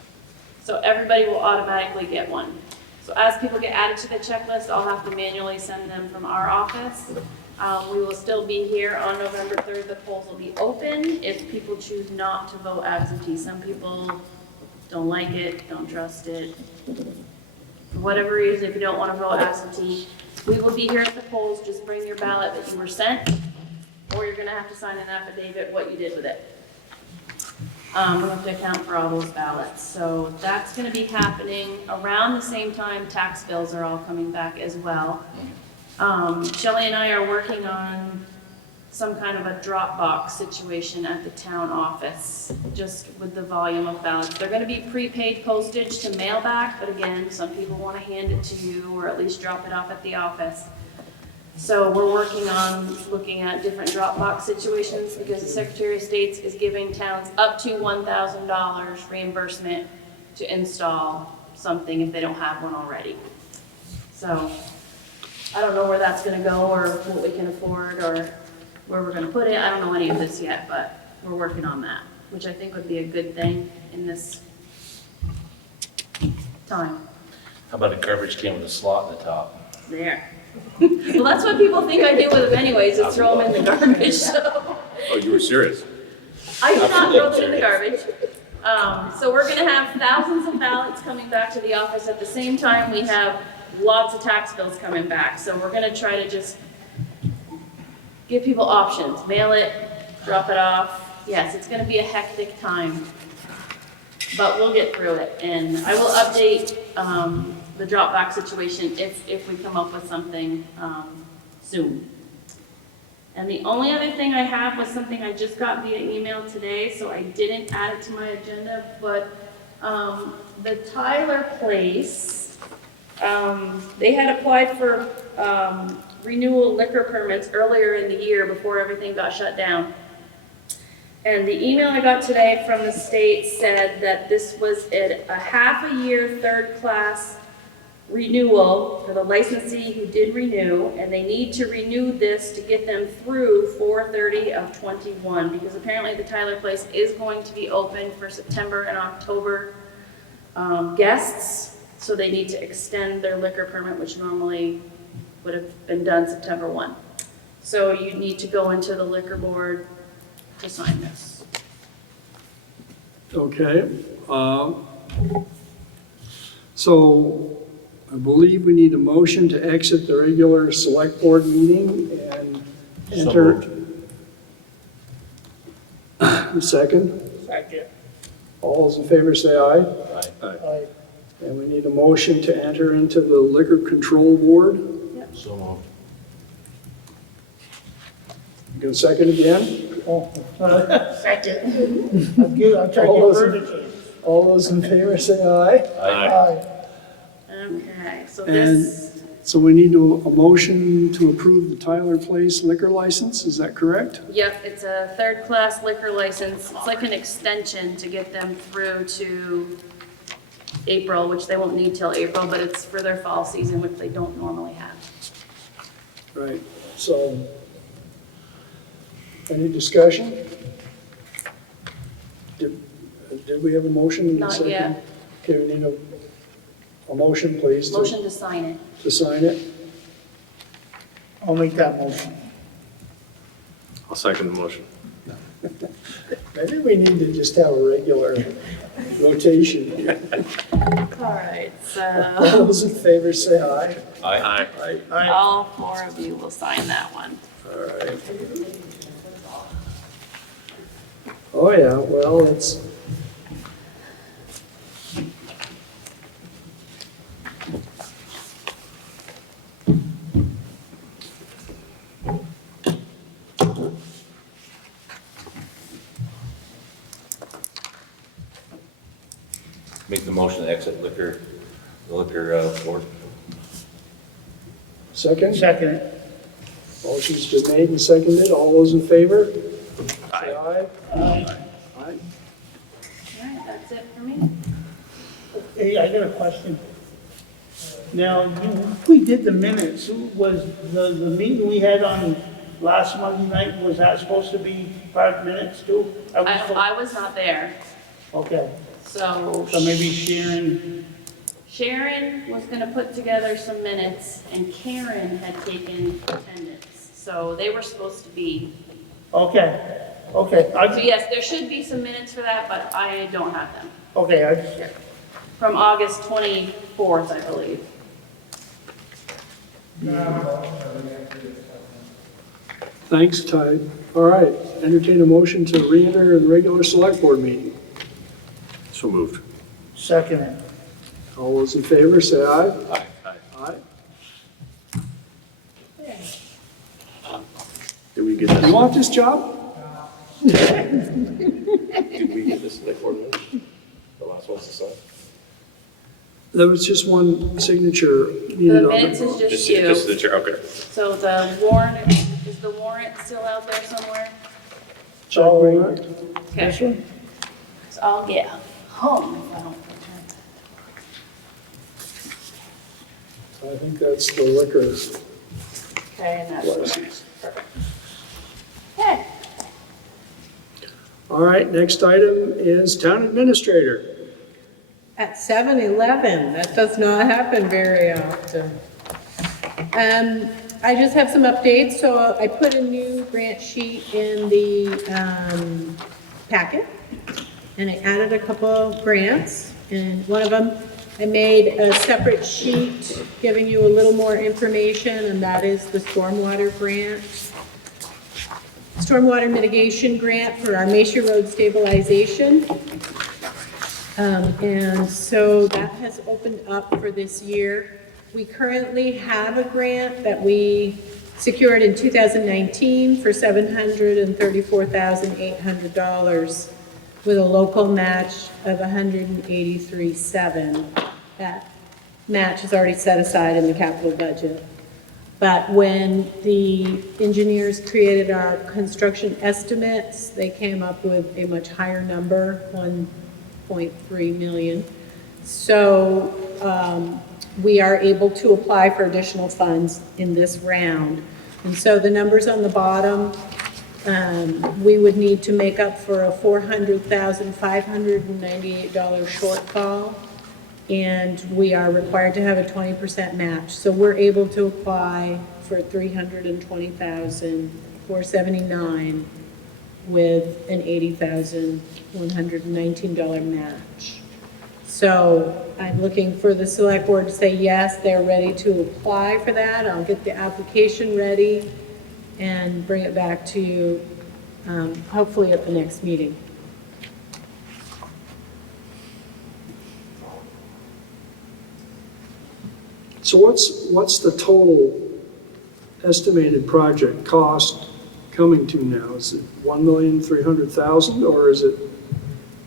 So everybody will automatically get one. So as people get added to the checklist, I'll have to manually send them from our office. We will still be here on November 3rd. The polls will be open if people choose not to vote absentee. Some people don't like it, don't trust it. For whatever reason, if you don't want to vote absentee, we will be here at the polls. Just bring your ballot that you were sent, or you're going to have to sign an affidavit what you did with it. We have to account for all those ballots. So that's going to be happening around the same time tax bills are all coming back as well. Shelley and I are working on some kind of a Dropbox situation at the town office, just with the volume of ballots. They're going to be prepaid postage to mail back, but again, some people want to hand it to you or at least drop it off at the office. So we're working on looking at different Dropbox situations because the Secretary of State is giving towns up to $1,000 reimbursement to install something if they don't have one already. So I don't know where that's going to go or what we can afford or where we're going to put it. I don't know any of this yet, but we're working on that, which I think would be a good thing in this time. How about a garbage can with a slot in the top? There. Well, that's what people think I do with them anyways, is throw them in the garbage, so. Oh, you were serious? I do not throw them in the garbage. So we're gonna have thousands of ballots coming back to the office at the same time we have lots of tax bills coming back. So we're gonna try to just give people options, mail it, drop it off. Yes, it's gonna be a hectic time, but we'll get through it. And I will update, the Dropbox situation if we come up with something, soon. And the only other thing I have was something I just got via email today, so I didn't add it to my agenda, but the Tyler Place They had applied for renewal liquor permits earlier in the year before everything got shut down. And the email I got today from the state said that this was a half a year third class renewal for the licensee who did renew, and they need to renew this to get them through 4/30 of '21, because apparently the Tyler Place is going to be open for September and October guests, so they need to extend their liquor permit, which normally would have been done September 1. So you need to go into the liquor board to sign this. Okay. So I believe we need a motion to exit the regular select board meeting and enter. Second? Second. All those in favor say aye. Aye. And we need a motion to enter into the liquor control board. So moved. You can second again? Second. I'll try to All give those- her the chance. All those in favor say aye. Aye. Okay, so And this, so we need a motion to approve the Tyler Place liquor license, is that correct? yep, it's a third class liquor license. It's like an extension to get them through to April, which they won't need till April, but it's for their fall season, which they don't normally have. Right, so, any discussion? Did we have a motion? in a Not second? yet. Okay, we need a motion, please, Motion to sign it. to sign it. I'll make that motion. I'll second the motion. Maybe we need to just have a regular rotation here. All right, so All those in favor say aye. Aye. Aye. all four of you will sign that one. All right. Oh, yeah, well, it's. Make the motion to exit the liquor board. Second? Second. Motion's been made and seconded. All those in favor? Say aye. Aye. All right, that's it for me. Hey, I got a question. Now, we did the minutes, was the meeting we had on last Monday night, was that supposed to be 5 minutes too? I was not there, Okay, so so maybe Sharon, was gonna put together some minutes, and Karen had taken attendance, so they were supposed to be. okay. So yes, there should be some minutes for that, but I don't have them. Okay, From August 24th, I believe. Thanks, Ty. All right, entertain a motion to re-enter the regular select board meeting. So moved. second it. All those in favor, say aye. Aye. Aye. Did we get You this? want this job? Did we get this select board minute? The last one's to sign? There was just one signature The needed on minutes it. is just Just you. the chair, okay. So the warrant, is the warrant still out there somewhere? Check warrant. Okay. So I'll get home if I don't return that. I think that's the liquor Okay, and that's what. license. Okay. All right, next item is town administrator. At 7-Eleven, that does not happen very often. I just have some updates, so I put a new grant sheet in the packet, and I added a couple grants, and one of them, I made a separate sheet giving you a little more information, and that is the stormwater grant. Stormwater mitigation grant for our Mesa Road stabilization. And so that has opened up for this year. We currently have a grant that we secured in 2019 for $734,800 with a local match of $183,700. That match is already set aside in the capital budget. But when the engineers created our construction estimates, they came up with a much higher number, 1.3 million. So we are able to apply for additional funds in this round. And so the numbers on the bottom, we would need to make up for a $400,598 shortfall. And we are required to have a 20% match. So we're able to apply for $320,479 with an $80,119 match. So I'm looking for the select board to say yes, they're ready to apply for that. I'll get the application ready and bring it back to you, hopefully at the next meeting. So what's the total estimated project cost coming to now? Is it 1,300,000 or is it?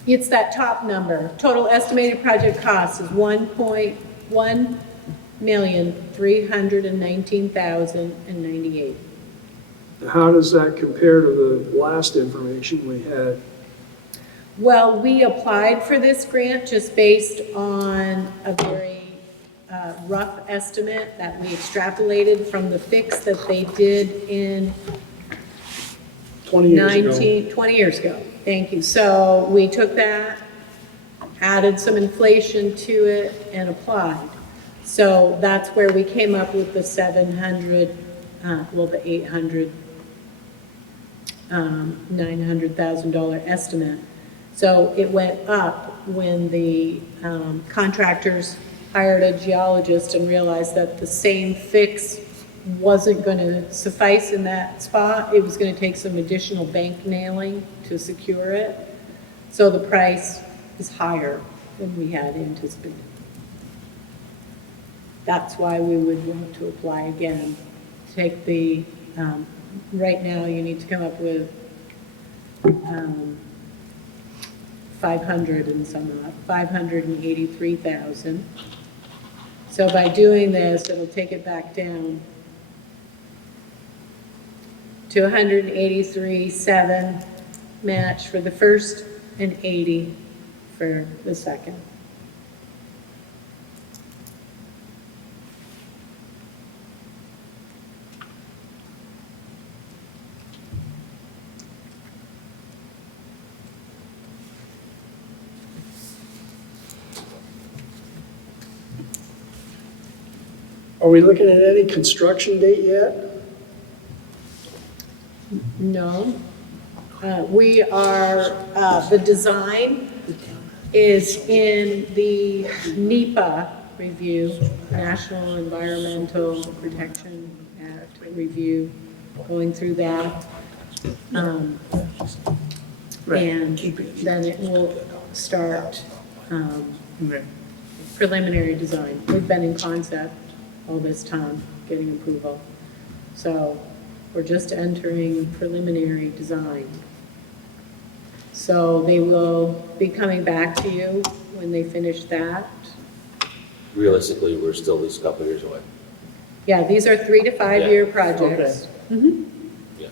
It's that top number. Total estimated project cost is $1,319,098. How does that compare to the last information we had? Well, we applied for this grant just based on a very rough estimate that we extrapolated from the fix that they did in 20 years ago. 20 years ago. Thank you. So we took that, added some inflation to it, and applied. So that's where we came up with the 700, the 800, $900,000 estimate. So it went up when the contractors hired a geologist and realized that the same fix wasn't going to suffice in that spot. It was going to take some additional bank nailing to secure it. So the price is higher than we had anticipated. That's why we would want to apply again. Take the, right now you need to come up with 583,000. So by doing this, it'll take it back down to 183,700 match for the first and 80 for the second. Are we looking at any construction date yet? No. We are, the design is in the NEPA review, National Environmental Protection Act review, going through that. And then it will start preliminary design. We've been in concept all this time, getting approval. So we're just entering preliminary design. So they will be coming back to you when they finish that. Realistically, we're still at least a couple of years away. Yeah, these are 3 to 5 year Yeah. projects. Mhm. Yeah.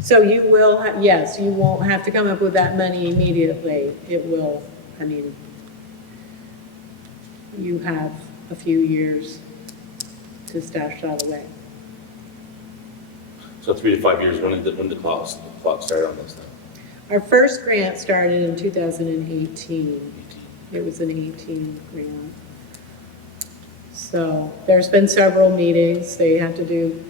So you will, yes, you won't have to come up with that money immediately. It will, I mean, you have a few years to stash that away. So 3 to 5 years, when did the clock start on this thing? Our first grant started in 2018. It was an 18 grant. So there's been several meetings. They had to do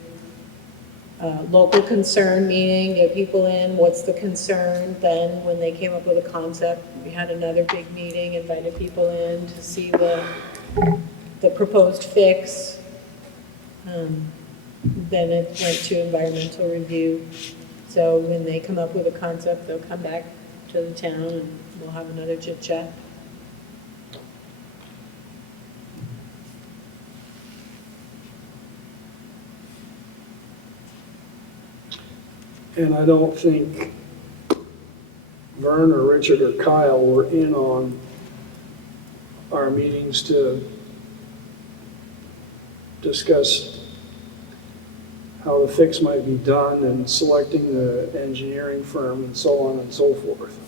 a local concern meeting, get people in, what's the concern? Then when they came up with a concept, we had another big meeting, invited people in to see the proposed fix. Then it went to environmental review. So when they come up with a concept, they'll come back to the town and we'll have another chit chat. And I don't think Vern or Richard or Kyle were in on our meetings to discuss how the fix might be done and selecting the engineering firm and so on and so forth.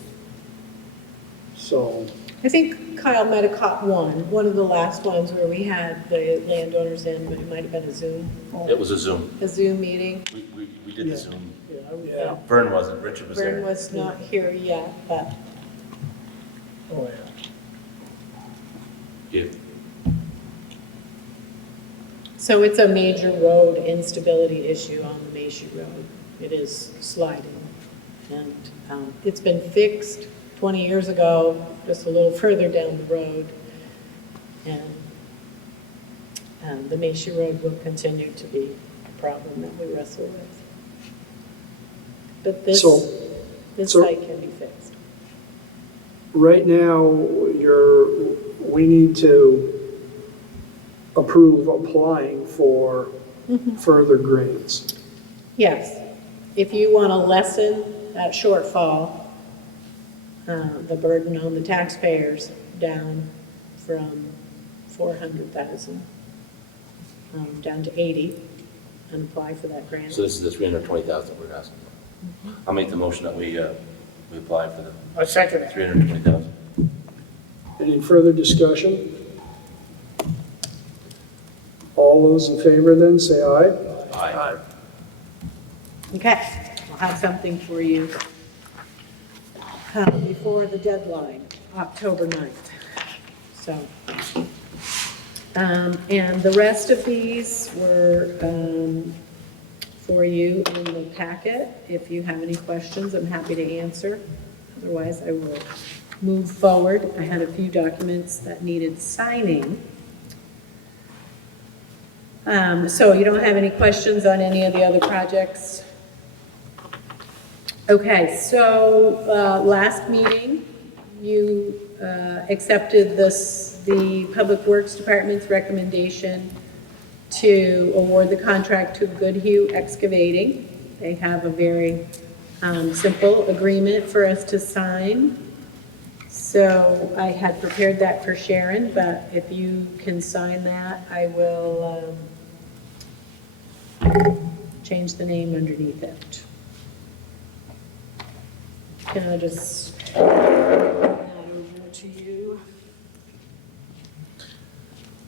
So, I think Kyle might have caught one of the last ones where we had the landowners in, but it might have been a Zoom. It was a Zoom. A Zoom meeting. We did the Zoom. yeah. Vern wasn't, Richard was Vern there. was not here yet, but Oh, yeah. Yeah. so it's a major road instability issue on the Macy Road. It is sliding. And it's been fixed 20 years ago, just a little further down the road. And the Macy Road will continue to be a problem that we wrestle with. But this So- site can be fixed. Right now, we need to approve applying for further grants. Yes, if you want to lessen that shortfall, the burden on the taxpayers down from 400,000 down to 80, and apply for that grant. So this is the 320,000 we're asking for. I'll make the motion that we apply for the A second. 320,000. Any further discussion? All those in favor then, say aye. Aye. Okay, I'll have something for you before the deadline, October 9th. So, and the rest of these were for you in the packet. If you have any questions, I'm happy to answer. Otherwise, I will move forward. I had a few documents that needed signing. So you don't have any questions on any of the other projects? Okay, so last meeting, you accepted the Public Works Department's recommendation to award the contract to Goodhue Excavating. They have a very simple agreement for us to sign. So I had prepared that for Sharon, but if you can sign that, I will change the name underneath it. Can I just turn that over to you?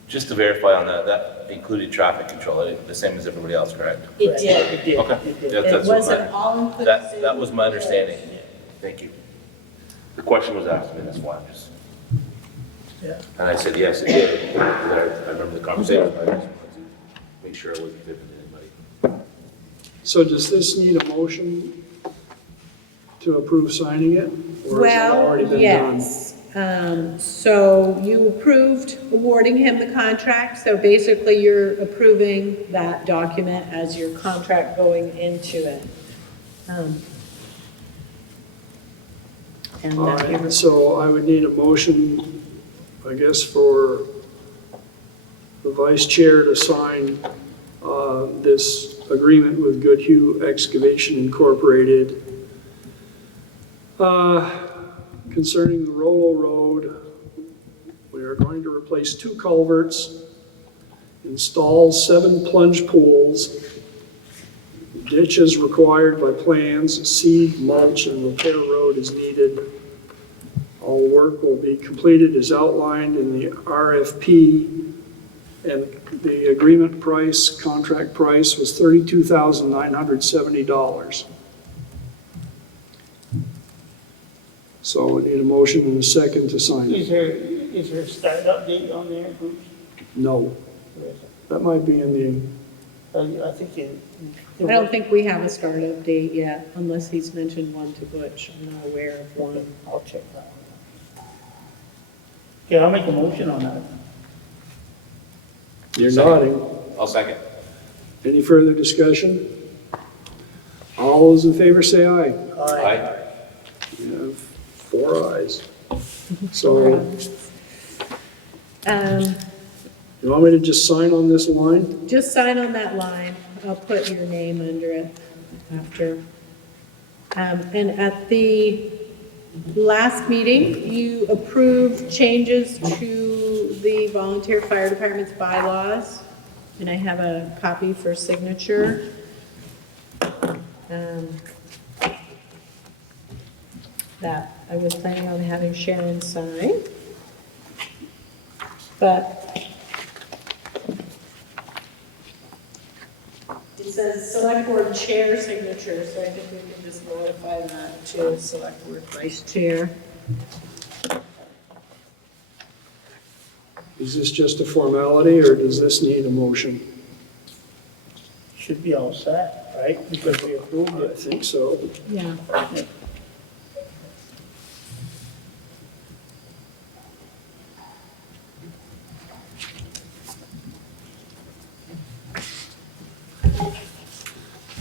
Just to verify on that, that included traffic control, the same as everybody else, correct? It did. It did. Okay. It did. Yeah, It that's what wasn't all inclusive. that was my understanding. Thank you. The question was asked to me, that's why I'm just. Yeah. And I said, yes, it did. I remember the conversation, but I just wanted to make sure I wasn't giving anybody. So does this need a motion to approve signing it? Or has it already Well, been done? yes. So you approved awarding him the contract, so basically you're approving that document as your contract going into it. And All that right, you- so I would need a motion, I guess, for the vice chair to sign this agreement with Goodhue Excavation Incorporated concerning the Rollo Road. We are going to replace 2 culverts, install 7 plunge pools, ditches required by plans, seed, mulch, and repair road is needed. All work will be completed as outlined in the RFP, and the agreement price, contract price was $32,970. So I need a motion and a second to sign Is it. there a start-up date on there, Bruce? No, There isn't. that might be in the, I think it. I don't think we have a startup date yet, unless he's mentioned one to Butch. I'm not aware of one. I'll check that one. Yeah, I'll make a motion on that. you're nodding. I'll second. Any further discussion? All those in favor say aye. Aye. We have 4 ayes. So you want me to just sign on this line? Just sign on that line. I'll put your name under it after. And at the Last meeting, you approved changes to the volunteer fire department's bylaws, and I have a copy for signature. That I was planning on having Sharon sign. But it says select board chair signature, so I think we can just modify that to select board vice chair. Is this just a formality, or does this need a motion? Should be all set, right? Because we approved I it. think so. Yeah.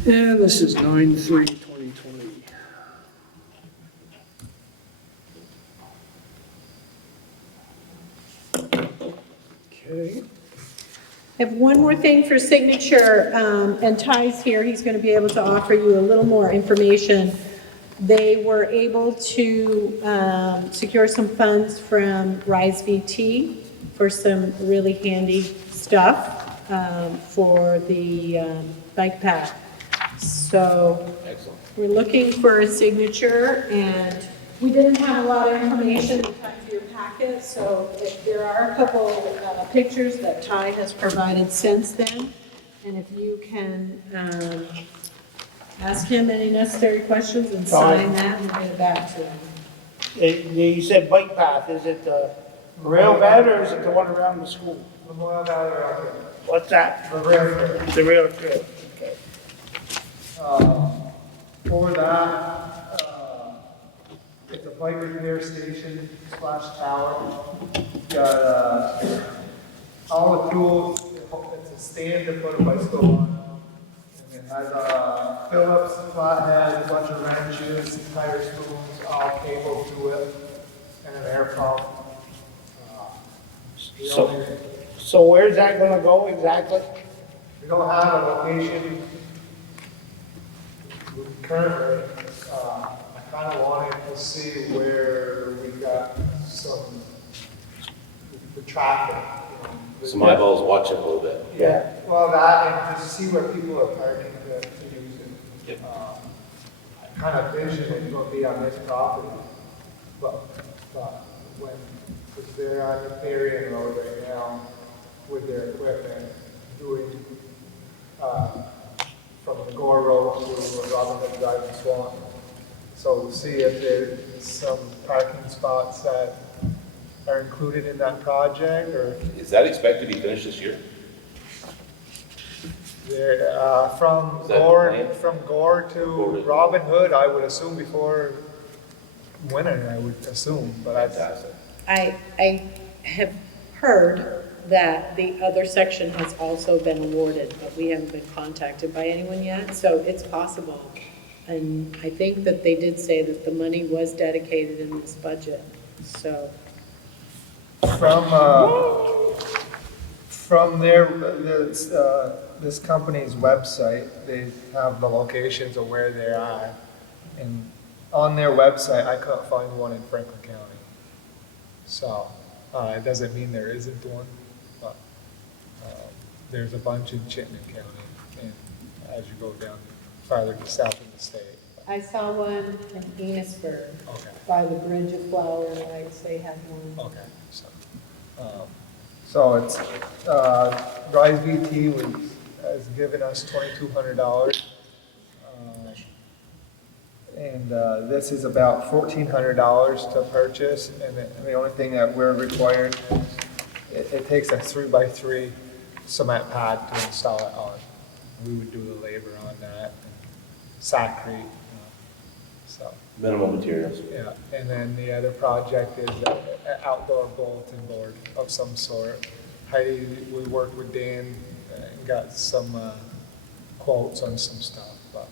And this is 9/3/2020. Okay. I have one more thing for signature, and Ty's here, he's gonna be able to offer you a little more information. They were able to secure some funds from Rise VT for some really handy stuff for the bike path. So Excellent. we're looking for a signature, and we didn't have a lot of information to come to your packet, so there are a couple pictures that Ty has provided since then. And if you can ask him any necessary questions and sign that and get it back to him. You said bike path, is it the rail bed or is it the one around the school? Memorial Valley Road. What's that? The rail trail. The rail trail, okay. For that, it's a bike repair station slash tower. Got, all the tools, it's a stand to put a bicycle on. And it has a Phillips flathead, a bunch of wrenches, tire spools, all cabled to it, and an air pump. The only- So where's that gonna go exactly? We don't have a location currently. I kind of wanted to see where we got the traffic. You know, Some eyeballs watch it a little bit. Yeah, well, that, and to see where people are parking to use it. Yep. I kind of vision it's going to be on this property, but when, because they're on the Darien Road right now with their equipment, doing, from the Gore Road to Robin Hood Drive and Swan. So we'll see if there's some parking spots that are included in that project, or Is that expected to be finished this year? there, from Is that the Gore, plan? from Gore to Robin Hood, I would assume before winter, I would assume, but Fantastic. I have heard that the other section has also been awarded, but we haven't been contacted by anyone yet, so it's possible. And I think that they did say that the money was dedicated in this budget, so. from their, this company's website, they have the locations of where they're at. And on their website, I couldn't find one in Franklin County. So, it doesn't mean there isn't one, but, there's a bunch in Chittenden County, and as you go down farther to south in the state. I saw one in Enosburg Okay. by the Bridge of Flower Lights, they had one. Okay, so it's, Rise VT has given us $2,200. And this is about $1,400 to purchase, and the only thing that we're required, it takes a 3x3 cement pad to install it on. We would do the labor on that, Sackcrete, so. Minimal materials. Yeah, and then the other project is an outdoor bulletin board of some sort. Heidi, we worked with Dan and got some quotes on some stuff, but.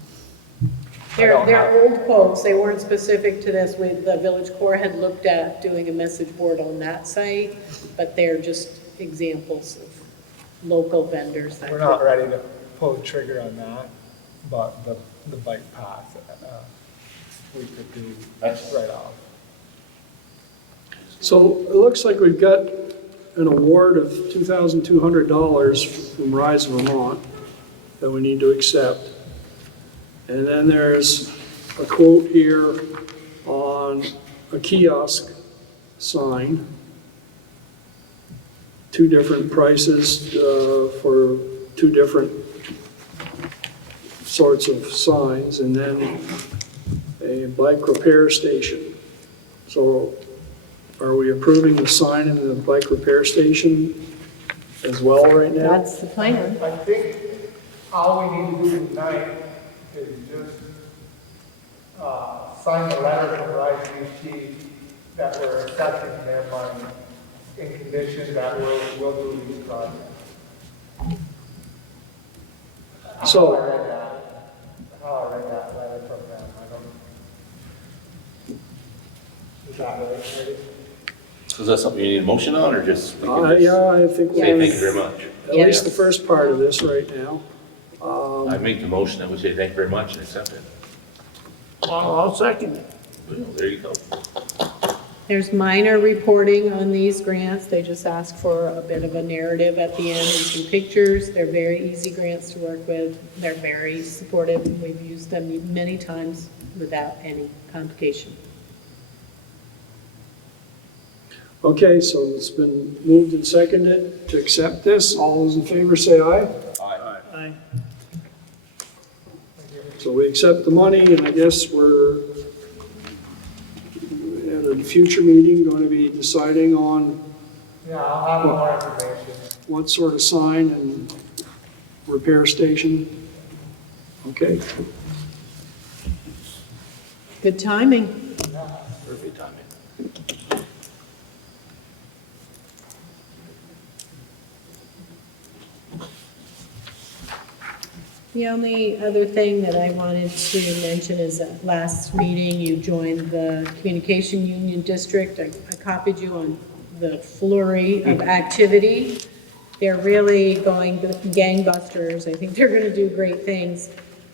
They're old quotes, they weren't specific to this. The Village Corps had looked at doing a message board on that site, but they're just examples of local vendors. that We're not ready to pull the trigger on that, but the bike path. we could do Excellent. right off. So it looks like we've got an award of $2,200 from Rise Vermont that we need to accept. And then there's a quote here on a kiosk sign. Two different prices for two different sorts of signs, and then a bike repair station. So are we approving the sign in the bike repair station as well right now? That's the plan. I think all we need to do tonight is just, sign the letter from Rise VT that we're accepting their money in condition that we'll do these projects. So- How I read that letter from them, I don't. Is that right? So is that something you need a motion on, or just? we can just Yeah, I think Say we'll, thank you very much. at least the first part of this right now. I make the motion, and we say thank you very much and accept it. I'll second it. Well, there you go. There's minor reporting on these grants. They just ask for a bit of a narrative at the end and some pictures. They're very easy grants to work with. They're very supportive. We've used them many times without any complication. Okay, so it's been moved and seconded to accept this. All those in favor say aye. Aye. Aye. So we accept the money, and I guess we're at a future meeting going to be deciding on Yeah, I'll have more information. what sort of sign and repair station. Okay, Good timing. Perfect timing. The only other thing that I wanted to mention is that last meeting, you joined the Communication Union District. I copied you on the flurry of activity. They're really going gangbusters. I think they're going to do great things.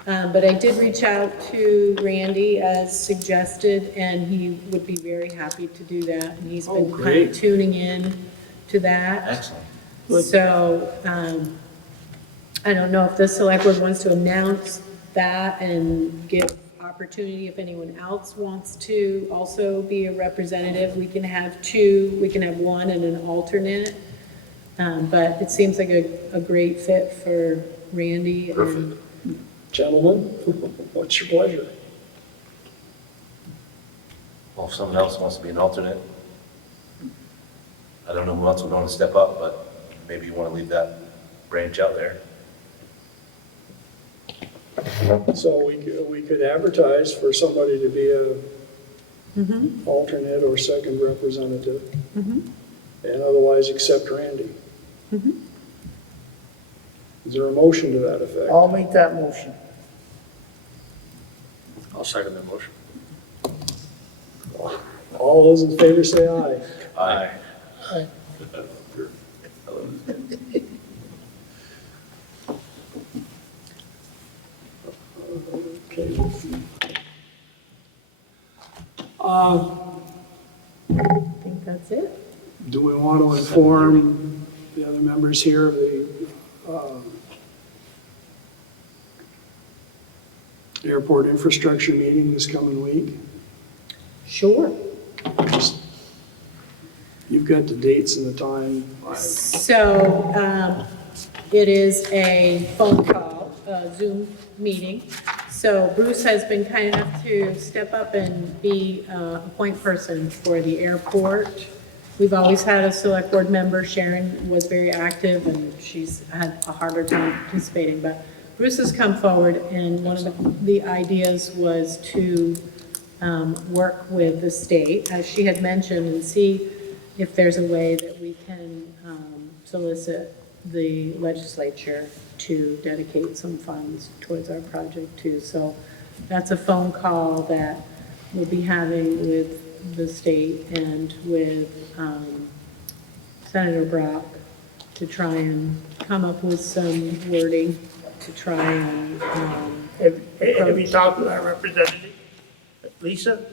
But I did reach out to Randy as suggested, and he would be very happy to do that. And he's been kind great. of tuning in to that. Excellent. So, I don't know if the select board wants to announce that and give opportunity if anyone else wants to also be a representative. We can have two, we can have one and an alternate. But it seems like a great fit for Randy. Perfect. gentlemen, what's your pleasure? Well, if someone else wants to be an alternate, I don't know who else would want to step up, but maybe you want to leave that branch out there. So we could advertise for somebody to be a alternate or second representative, and otherwise accept Randy. Is there a motion to that effect? I'll make that motion. I'll second that motion. All those in favor say aye. Aye. Okay. I think that's it. Do we want to inform the other members here of the airport infrastructure meeting this coming week? Sure. You've got the dates and the time. So it is a phone call, a Zoom meeting. So Bruce has been kind enough to step up and be a point person for the airport. We've always had a select board member. Sharon was very active and she's had a harder time participating. But Bruce has come forward, and one of the ideas was to work with the state, as she had mentioned, and see if there's a way that we can solicit the legislature to dedicate some funds towards our project too. So that's a phone call that we'll be having with the state and with Senator Brock to try and come up with some wording to try and Have you talked to our representative? Lisa?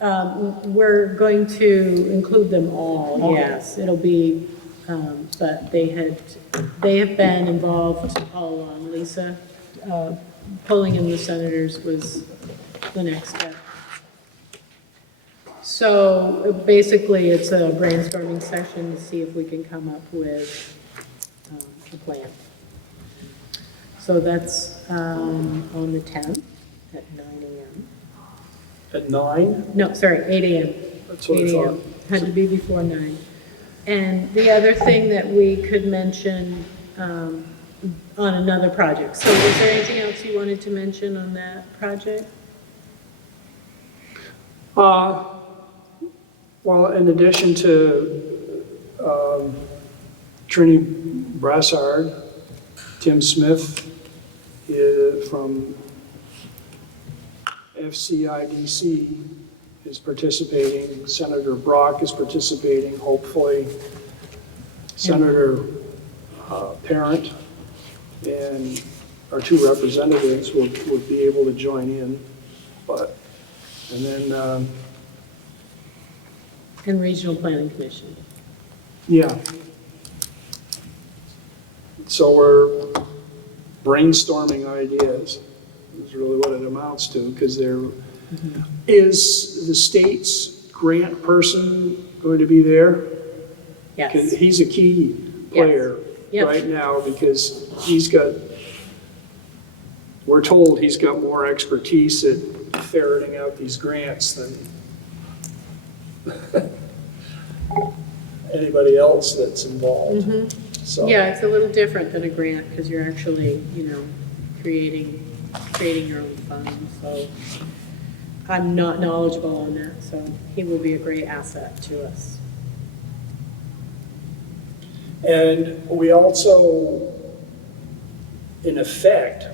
We're going to include them all, Okay. yes. It'll be, but they have been involved all along. Lisa, pulling in the senators was the next step. So basically, it's a brainstorming session to see if we can come up with a plan. So that's on the 10th at 9 a.m. At 9? No, sorry, 8 a.m. That's what I 8 thought. a.m. Had to be before 9. And the other thing that we could mention on another project. So was there anything else you wanted to mention on that project? Well, in addition to Trini Brassard, Tim Smith from FCIDC is participating, Senator Brock is participating, hopefully Senator Parent and our 2 representatives would be able to join in. And then, And Regional Planning Commission. yeah. So we're brainstorming ideas, is really what it amounts to, because there is the state's grant person going to be there? 'Cause Yes. he's a key player Yep. right now, because we're told he's got more expertise at ferreting out these grants than anybody else that's involved. So, Yeah, it's a little different than a grant because you're actually, creating your own funds. So I'm not knowledgeable on that, so he will be a great asset to us. and we also, in effect,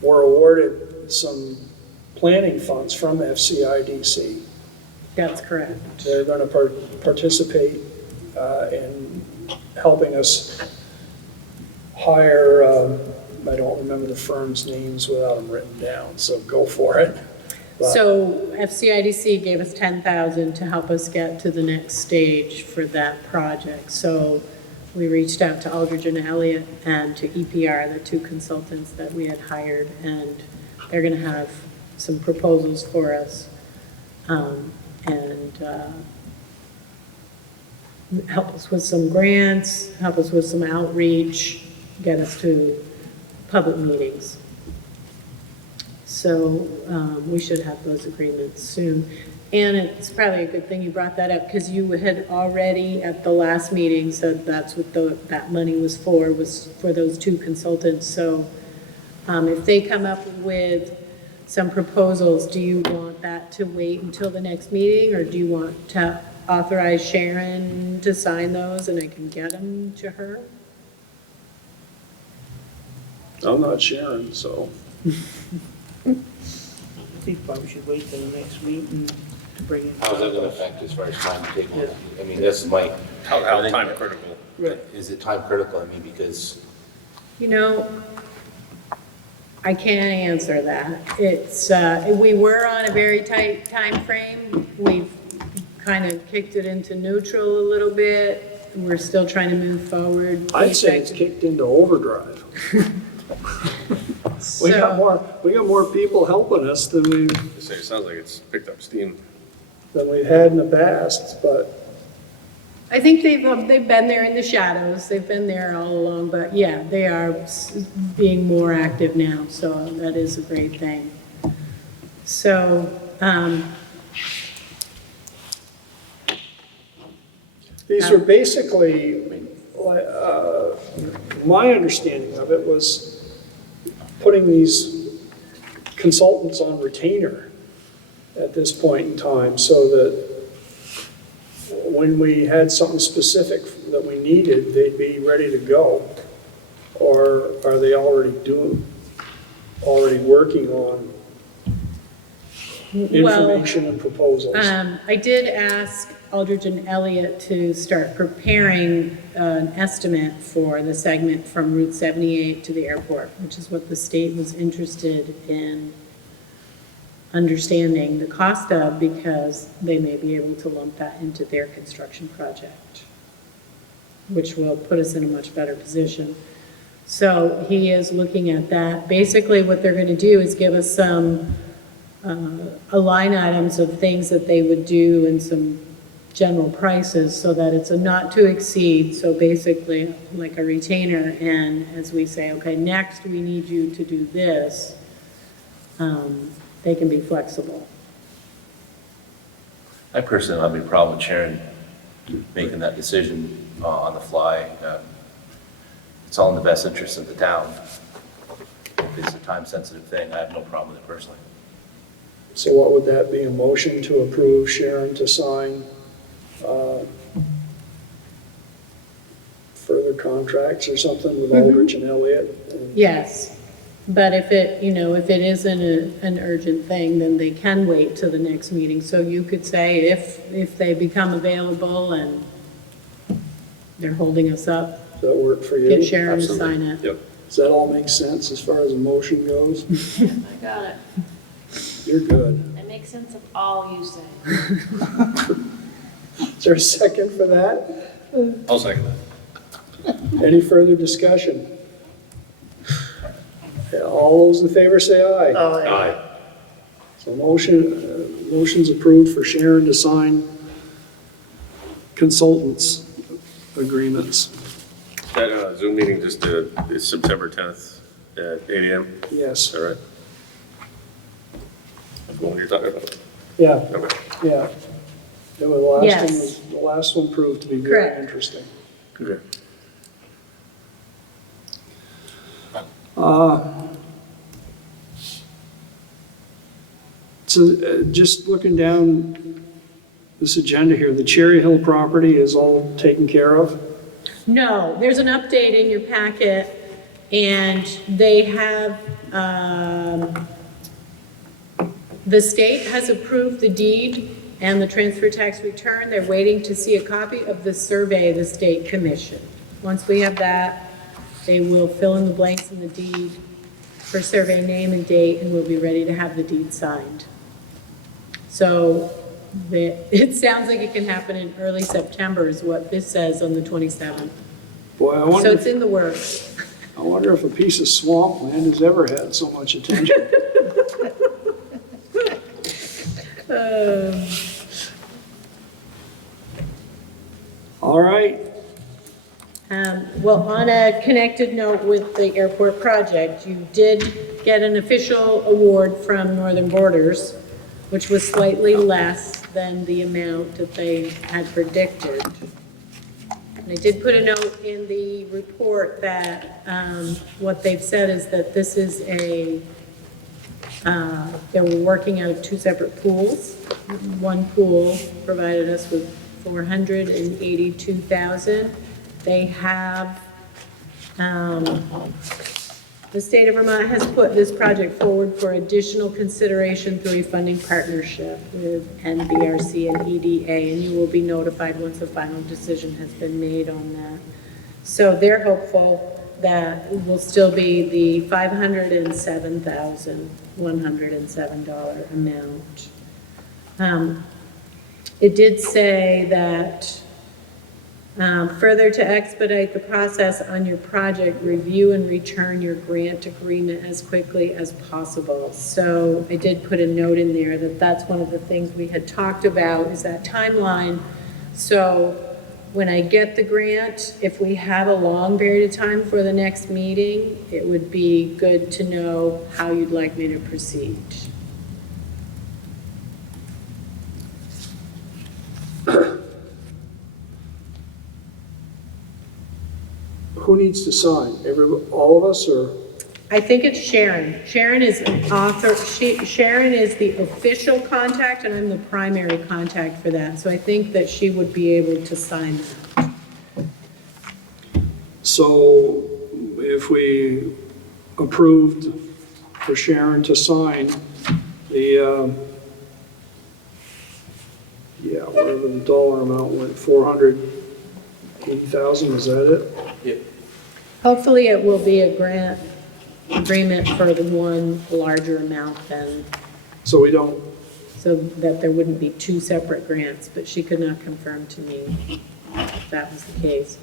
were awarded some planning funds from FCIDC. That's correct. They're going to participate in helping us hire, I don't remember the firm's names without them written down, so go for it. But- So FCIDC gave us 10,000 to help us get to the next stage for that project. So we reached out to Aldridge and Elliott and to EPR, the 2 consultants that we had hired, and they're going to have some proposals for us. And help us with some grants, help us with some outreach, get us to public meetings. So we should have those agreements soon. And it's probably a good thing you brought that up, because you had already at the last meeting said that's what that money was for those 2 consultants. So if they come up with some proposals, do you want that to wait until the next meeting, or do you want to authorize Sharon to sign those and I can get them to her? I'm not Sharon, so. I think probably should wait till the next meeting to bring it. How's that gonna affect as far as timetable? I mean, that's my. How time critical? Is it time critical? I mean, because I can't answer that. It's, we were on a very tight time frame. We've kind of kicked it into neutral a little bit. We're still trying to move forward. I'd say it's kicked into overdrive. We got more people helping us than It sounds like it's picked up steam. we've had in the past, but I think they've been there in the shadows. They've been there all along, but yeah, they are being more active now, so that is a great thing. So, these were basically, my understanding of it was putting these consultants on retainer at this point in time, so that when we had something specific that we needed, they'd be ready to go. Or are they already working on information and proposals? I did ask Aldridge and Elliott to start preparing an estimate for the segment from Route 78 to the airport, which is what the state was interested in understanding the cost of, because they may be able to lump that into their construction project, which will put us in a much better position. So he is looking at that. Basically, what they're going to do is give us some line items of things that they would do and some general prices, so that it's a not to exceed. So basically like a retainer, and as we say, okay, next we need you to do this, they can be flexible. I personally don't have any problem with Sharon making that decision on the fly. It's all in the best interest of the town. If it's a time-sensitive thing, I have no problem with it personally. So what would that be, a motion to approve Sharon to sign further contracts or something with Aldrich and Elliott? Yes, but if it, if it isn't an urgent thing, then they can wait till the next meeting. So you could say if they become available and they're holding us up, Does that work for you? get Sharon to Absolutely. sign it. Yep. Does that all make sense as far as a motion goes? I got it. You're good. It makes sense of all you say. Is there a second for that? I'll second that. Any further discussion? Yeah, all those in favor say aye. Aye. So motion's approved for Sharon to sign consultants agreements. That Zoom meeting just is September 10th at 8 a.m. Yes, All right. That's the one you're talking about. yeah, Okay. yeah. The Yes. last one proved to be very Correct. interesting. Okay. So just looking down this agenda here, the Cherry Hill property is all taken care of? No, there's an update in your packet, and they have, the state has approved the deed and the transfer tax return. They're waiting to see a copy of the survey the state commissioned. Once we have that, they will fill in the blanks in the deed for survey name and date, and we'll be ready to have the deed signed. So it sounds like it can happen in early September is what this says on the 27th. Boy, So it's in the works. I wonder if a piece of swampland has ever had so much attention. All right, Well, on a connected note with the airport project, you did get an official award from Northern Borders, which was slightly less than the amount that they had predicted. And I did put a note in the report that what they've said is that this is they were working out of two separate pools. One pool provided us with $482,000. They have, the state of Vermont has put this project forward for additional consideration through a funding partnership with NBRC and EDA, and you will be notified once a final decision has been made on that. So they're hopeful that it will still be the $507,107 amount. It did say that further to expedite the process on your project, review and return your grant agreement as quickly as possible. So I did put a note in there that that's one of the things we had talked about, is that timeline. So when I get the grant, if we have a long period of time for the next meeting, it would be good to know how you'd like me to proceed. who needs to sign? All of us, or? I think it's Sharon. Sharon is an author, Sharon is the official contact, and I'm the primary contact for that. So I think that she would be able to sign that. So if we approved for Sharon to sign the Yeah, whatever the dollar amount went, 480,000, is that it? Yep. Hopefully it will be a grant agreement for the one larger amount then, So we don't, so that there wouldn't be two separate grants, but she could not confirm to me if that was the case.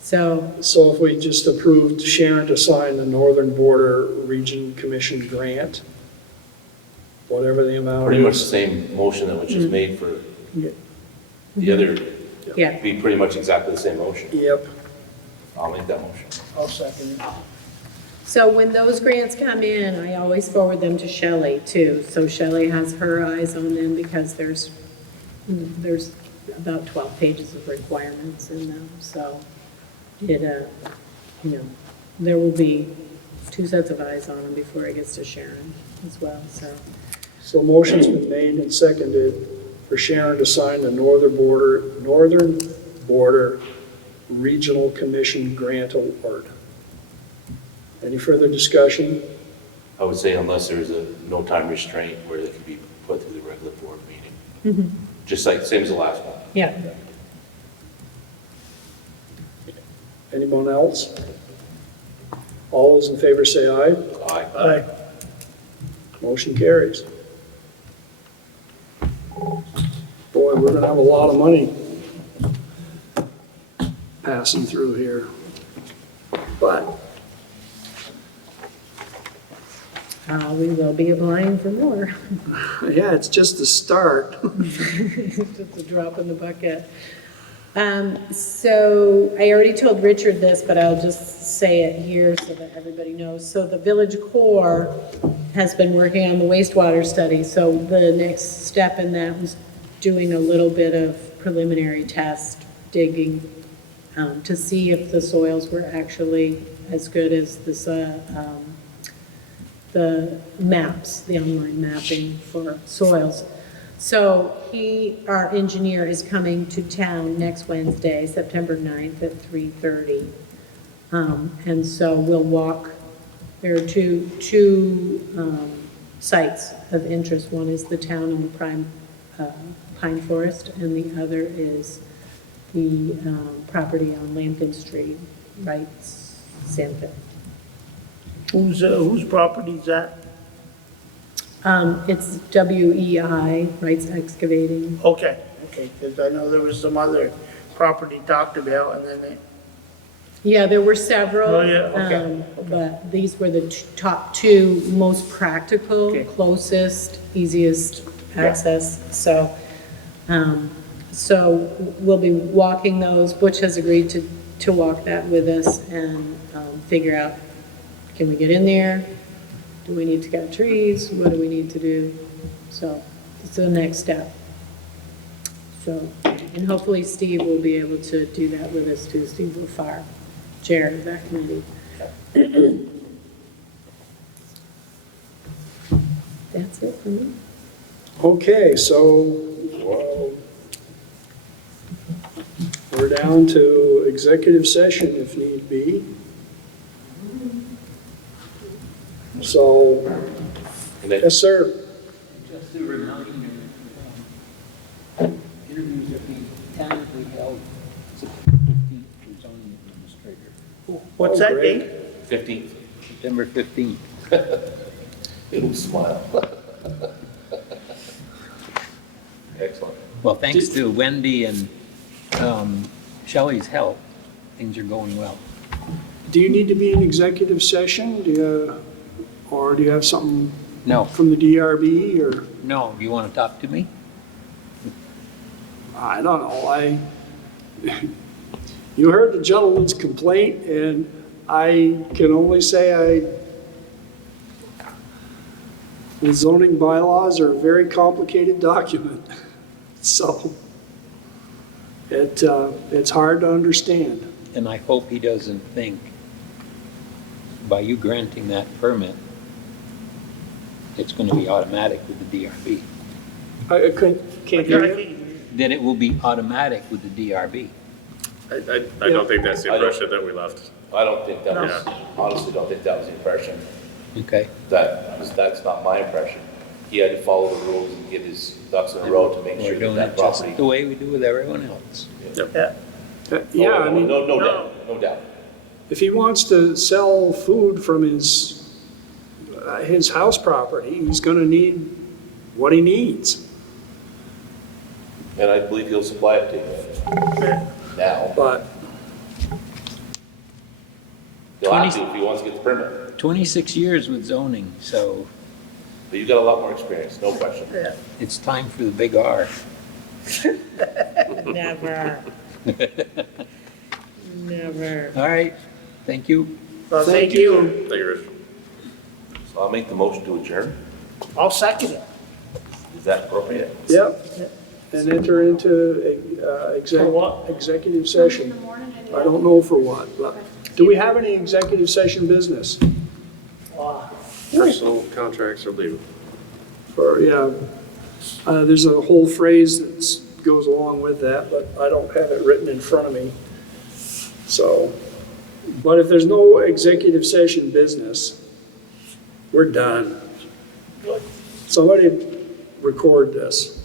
So, so if we just approved Sharon to sign the Northern Border Region Commission grant, whatever the amount is. Pretty much the same motion that was just made for the other, yeah, be pretty much exactly the same motion. Yep. I'll make that motion. I'll second it. so when those grants come in, I always forward them to Shelley too. So Shelley has her eyes on them because there's about 12 pages of requirements in them. So it, there will be two sets of eyes on them before it gets to Sharon as well, so. So motion's been made and seconded for Sharon to sign the Northern Border Regional Commission Grant Award. Any further discussion? I would say unless there's a no time restraint where they can be put through the regular board meeting. Just like, same as the last one. Yeah. Anyone else? All those in favor say aye. Aye. Aye. Motion carries. Boy, we're gonna have a lot of money passing through here. But We will be applying for more. yeah, it's just the start. It's just a drop in the bucket. So I already told Richard this, but I'll just say it here so that everybody knows. So the Village Corps has been working on the wastewater study. So the next step in that was doing a little bit of preliminary test digging to see if the soils were actually as good as this, the maps, the online mapping for soils. So our engineer is coming to town next Wednesday, September 9th at 3:30. And so we'll walk, there are two sites of interest. One is the town on the pine forest, and the other is the property on Lampkin Street, right, Santa. Whose property is that? It's WEI, Rights Excavating. Okay, because I know there was some other property talked about, and then they, Yeah, there were several. Oh, yeah, okay. But these were the top two most practical, Okay. closest, easiest access. So we'll be walking those. Butch has agreed to walk that with us and figure out, can we get in there? Do we need to cut trees? What do we need to do? So it's the next step. So, and hopefully Steve will be able to do that with us too. Steve Lafar, chair of that committee. That's it for me. Okay, so we're down to executive session if need be. So, And then, yes, sir. Just to remind you, interviews that we tentatively held September 15th for zoning administrator. what's Oh, that great. date? 15th, September 15th. it'll smile. Excellent. Well, thanks to Wendy and Shelley's help, things are going well. Do you need to be in executive session? Or do you have something No, from the DRB or? no, you want to talk to me? I don't know, you heard the gentleman's complaint, and I can only say the zoning bylaws are a very complicated document, so it's hard to understand. And I hope he doesn't think by you granting that permit, it's going to be automatic with the DRB. I can't hear you. That it will be automatic with the DRB. I don't think that's the impression that we left. I don't think that was, honestly don't think that was the impression. Okay, That's not my impression. he had to follow the rules and get his ducks in a row to make We're sure that doing that it just property. the way we do with everyone else. Yeah. Yeah, I mean, No doubt, no doubt. if he wants to sell food from his house property, he's gonna need what he needs. And I believe he'll supply it to you now. But He'll have to if he wants to get the permit. 26 years with zoning, so But you've got a lot more experience, no question. Yeah. it's time for the big R. Never. Never. All right, thank you. Well, thank you. Thank you, Rich. So I'll make the motion to adjourn. I'll second it. Is that appropriate? Yep, and enter into For what? executive In session. the morning, and I don't know for what, but do we have any executive session business? Personal contracts are legal. Or, yeah, there's a whole phrase that goes along with that, but I don't have it written in front of me. So, but if there's no executive session business, we're done. Somebody record this.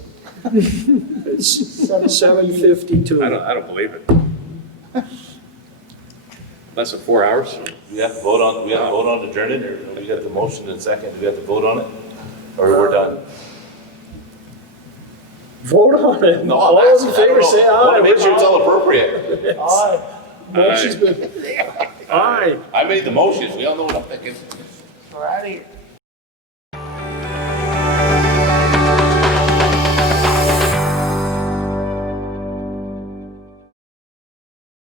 It's 7:52. I don't believe it. Less than 4 hours? We have to vote on adjourning, or we got the motion and second, do we have to vote on it? Or we're done? Vote on it. No, All I'm those asking, in I don't favor know. say I want aye. to make sure it's all appropriate. Motion's been, aye. I made the motion, we all know what I'm thinking. We're out of here.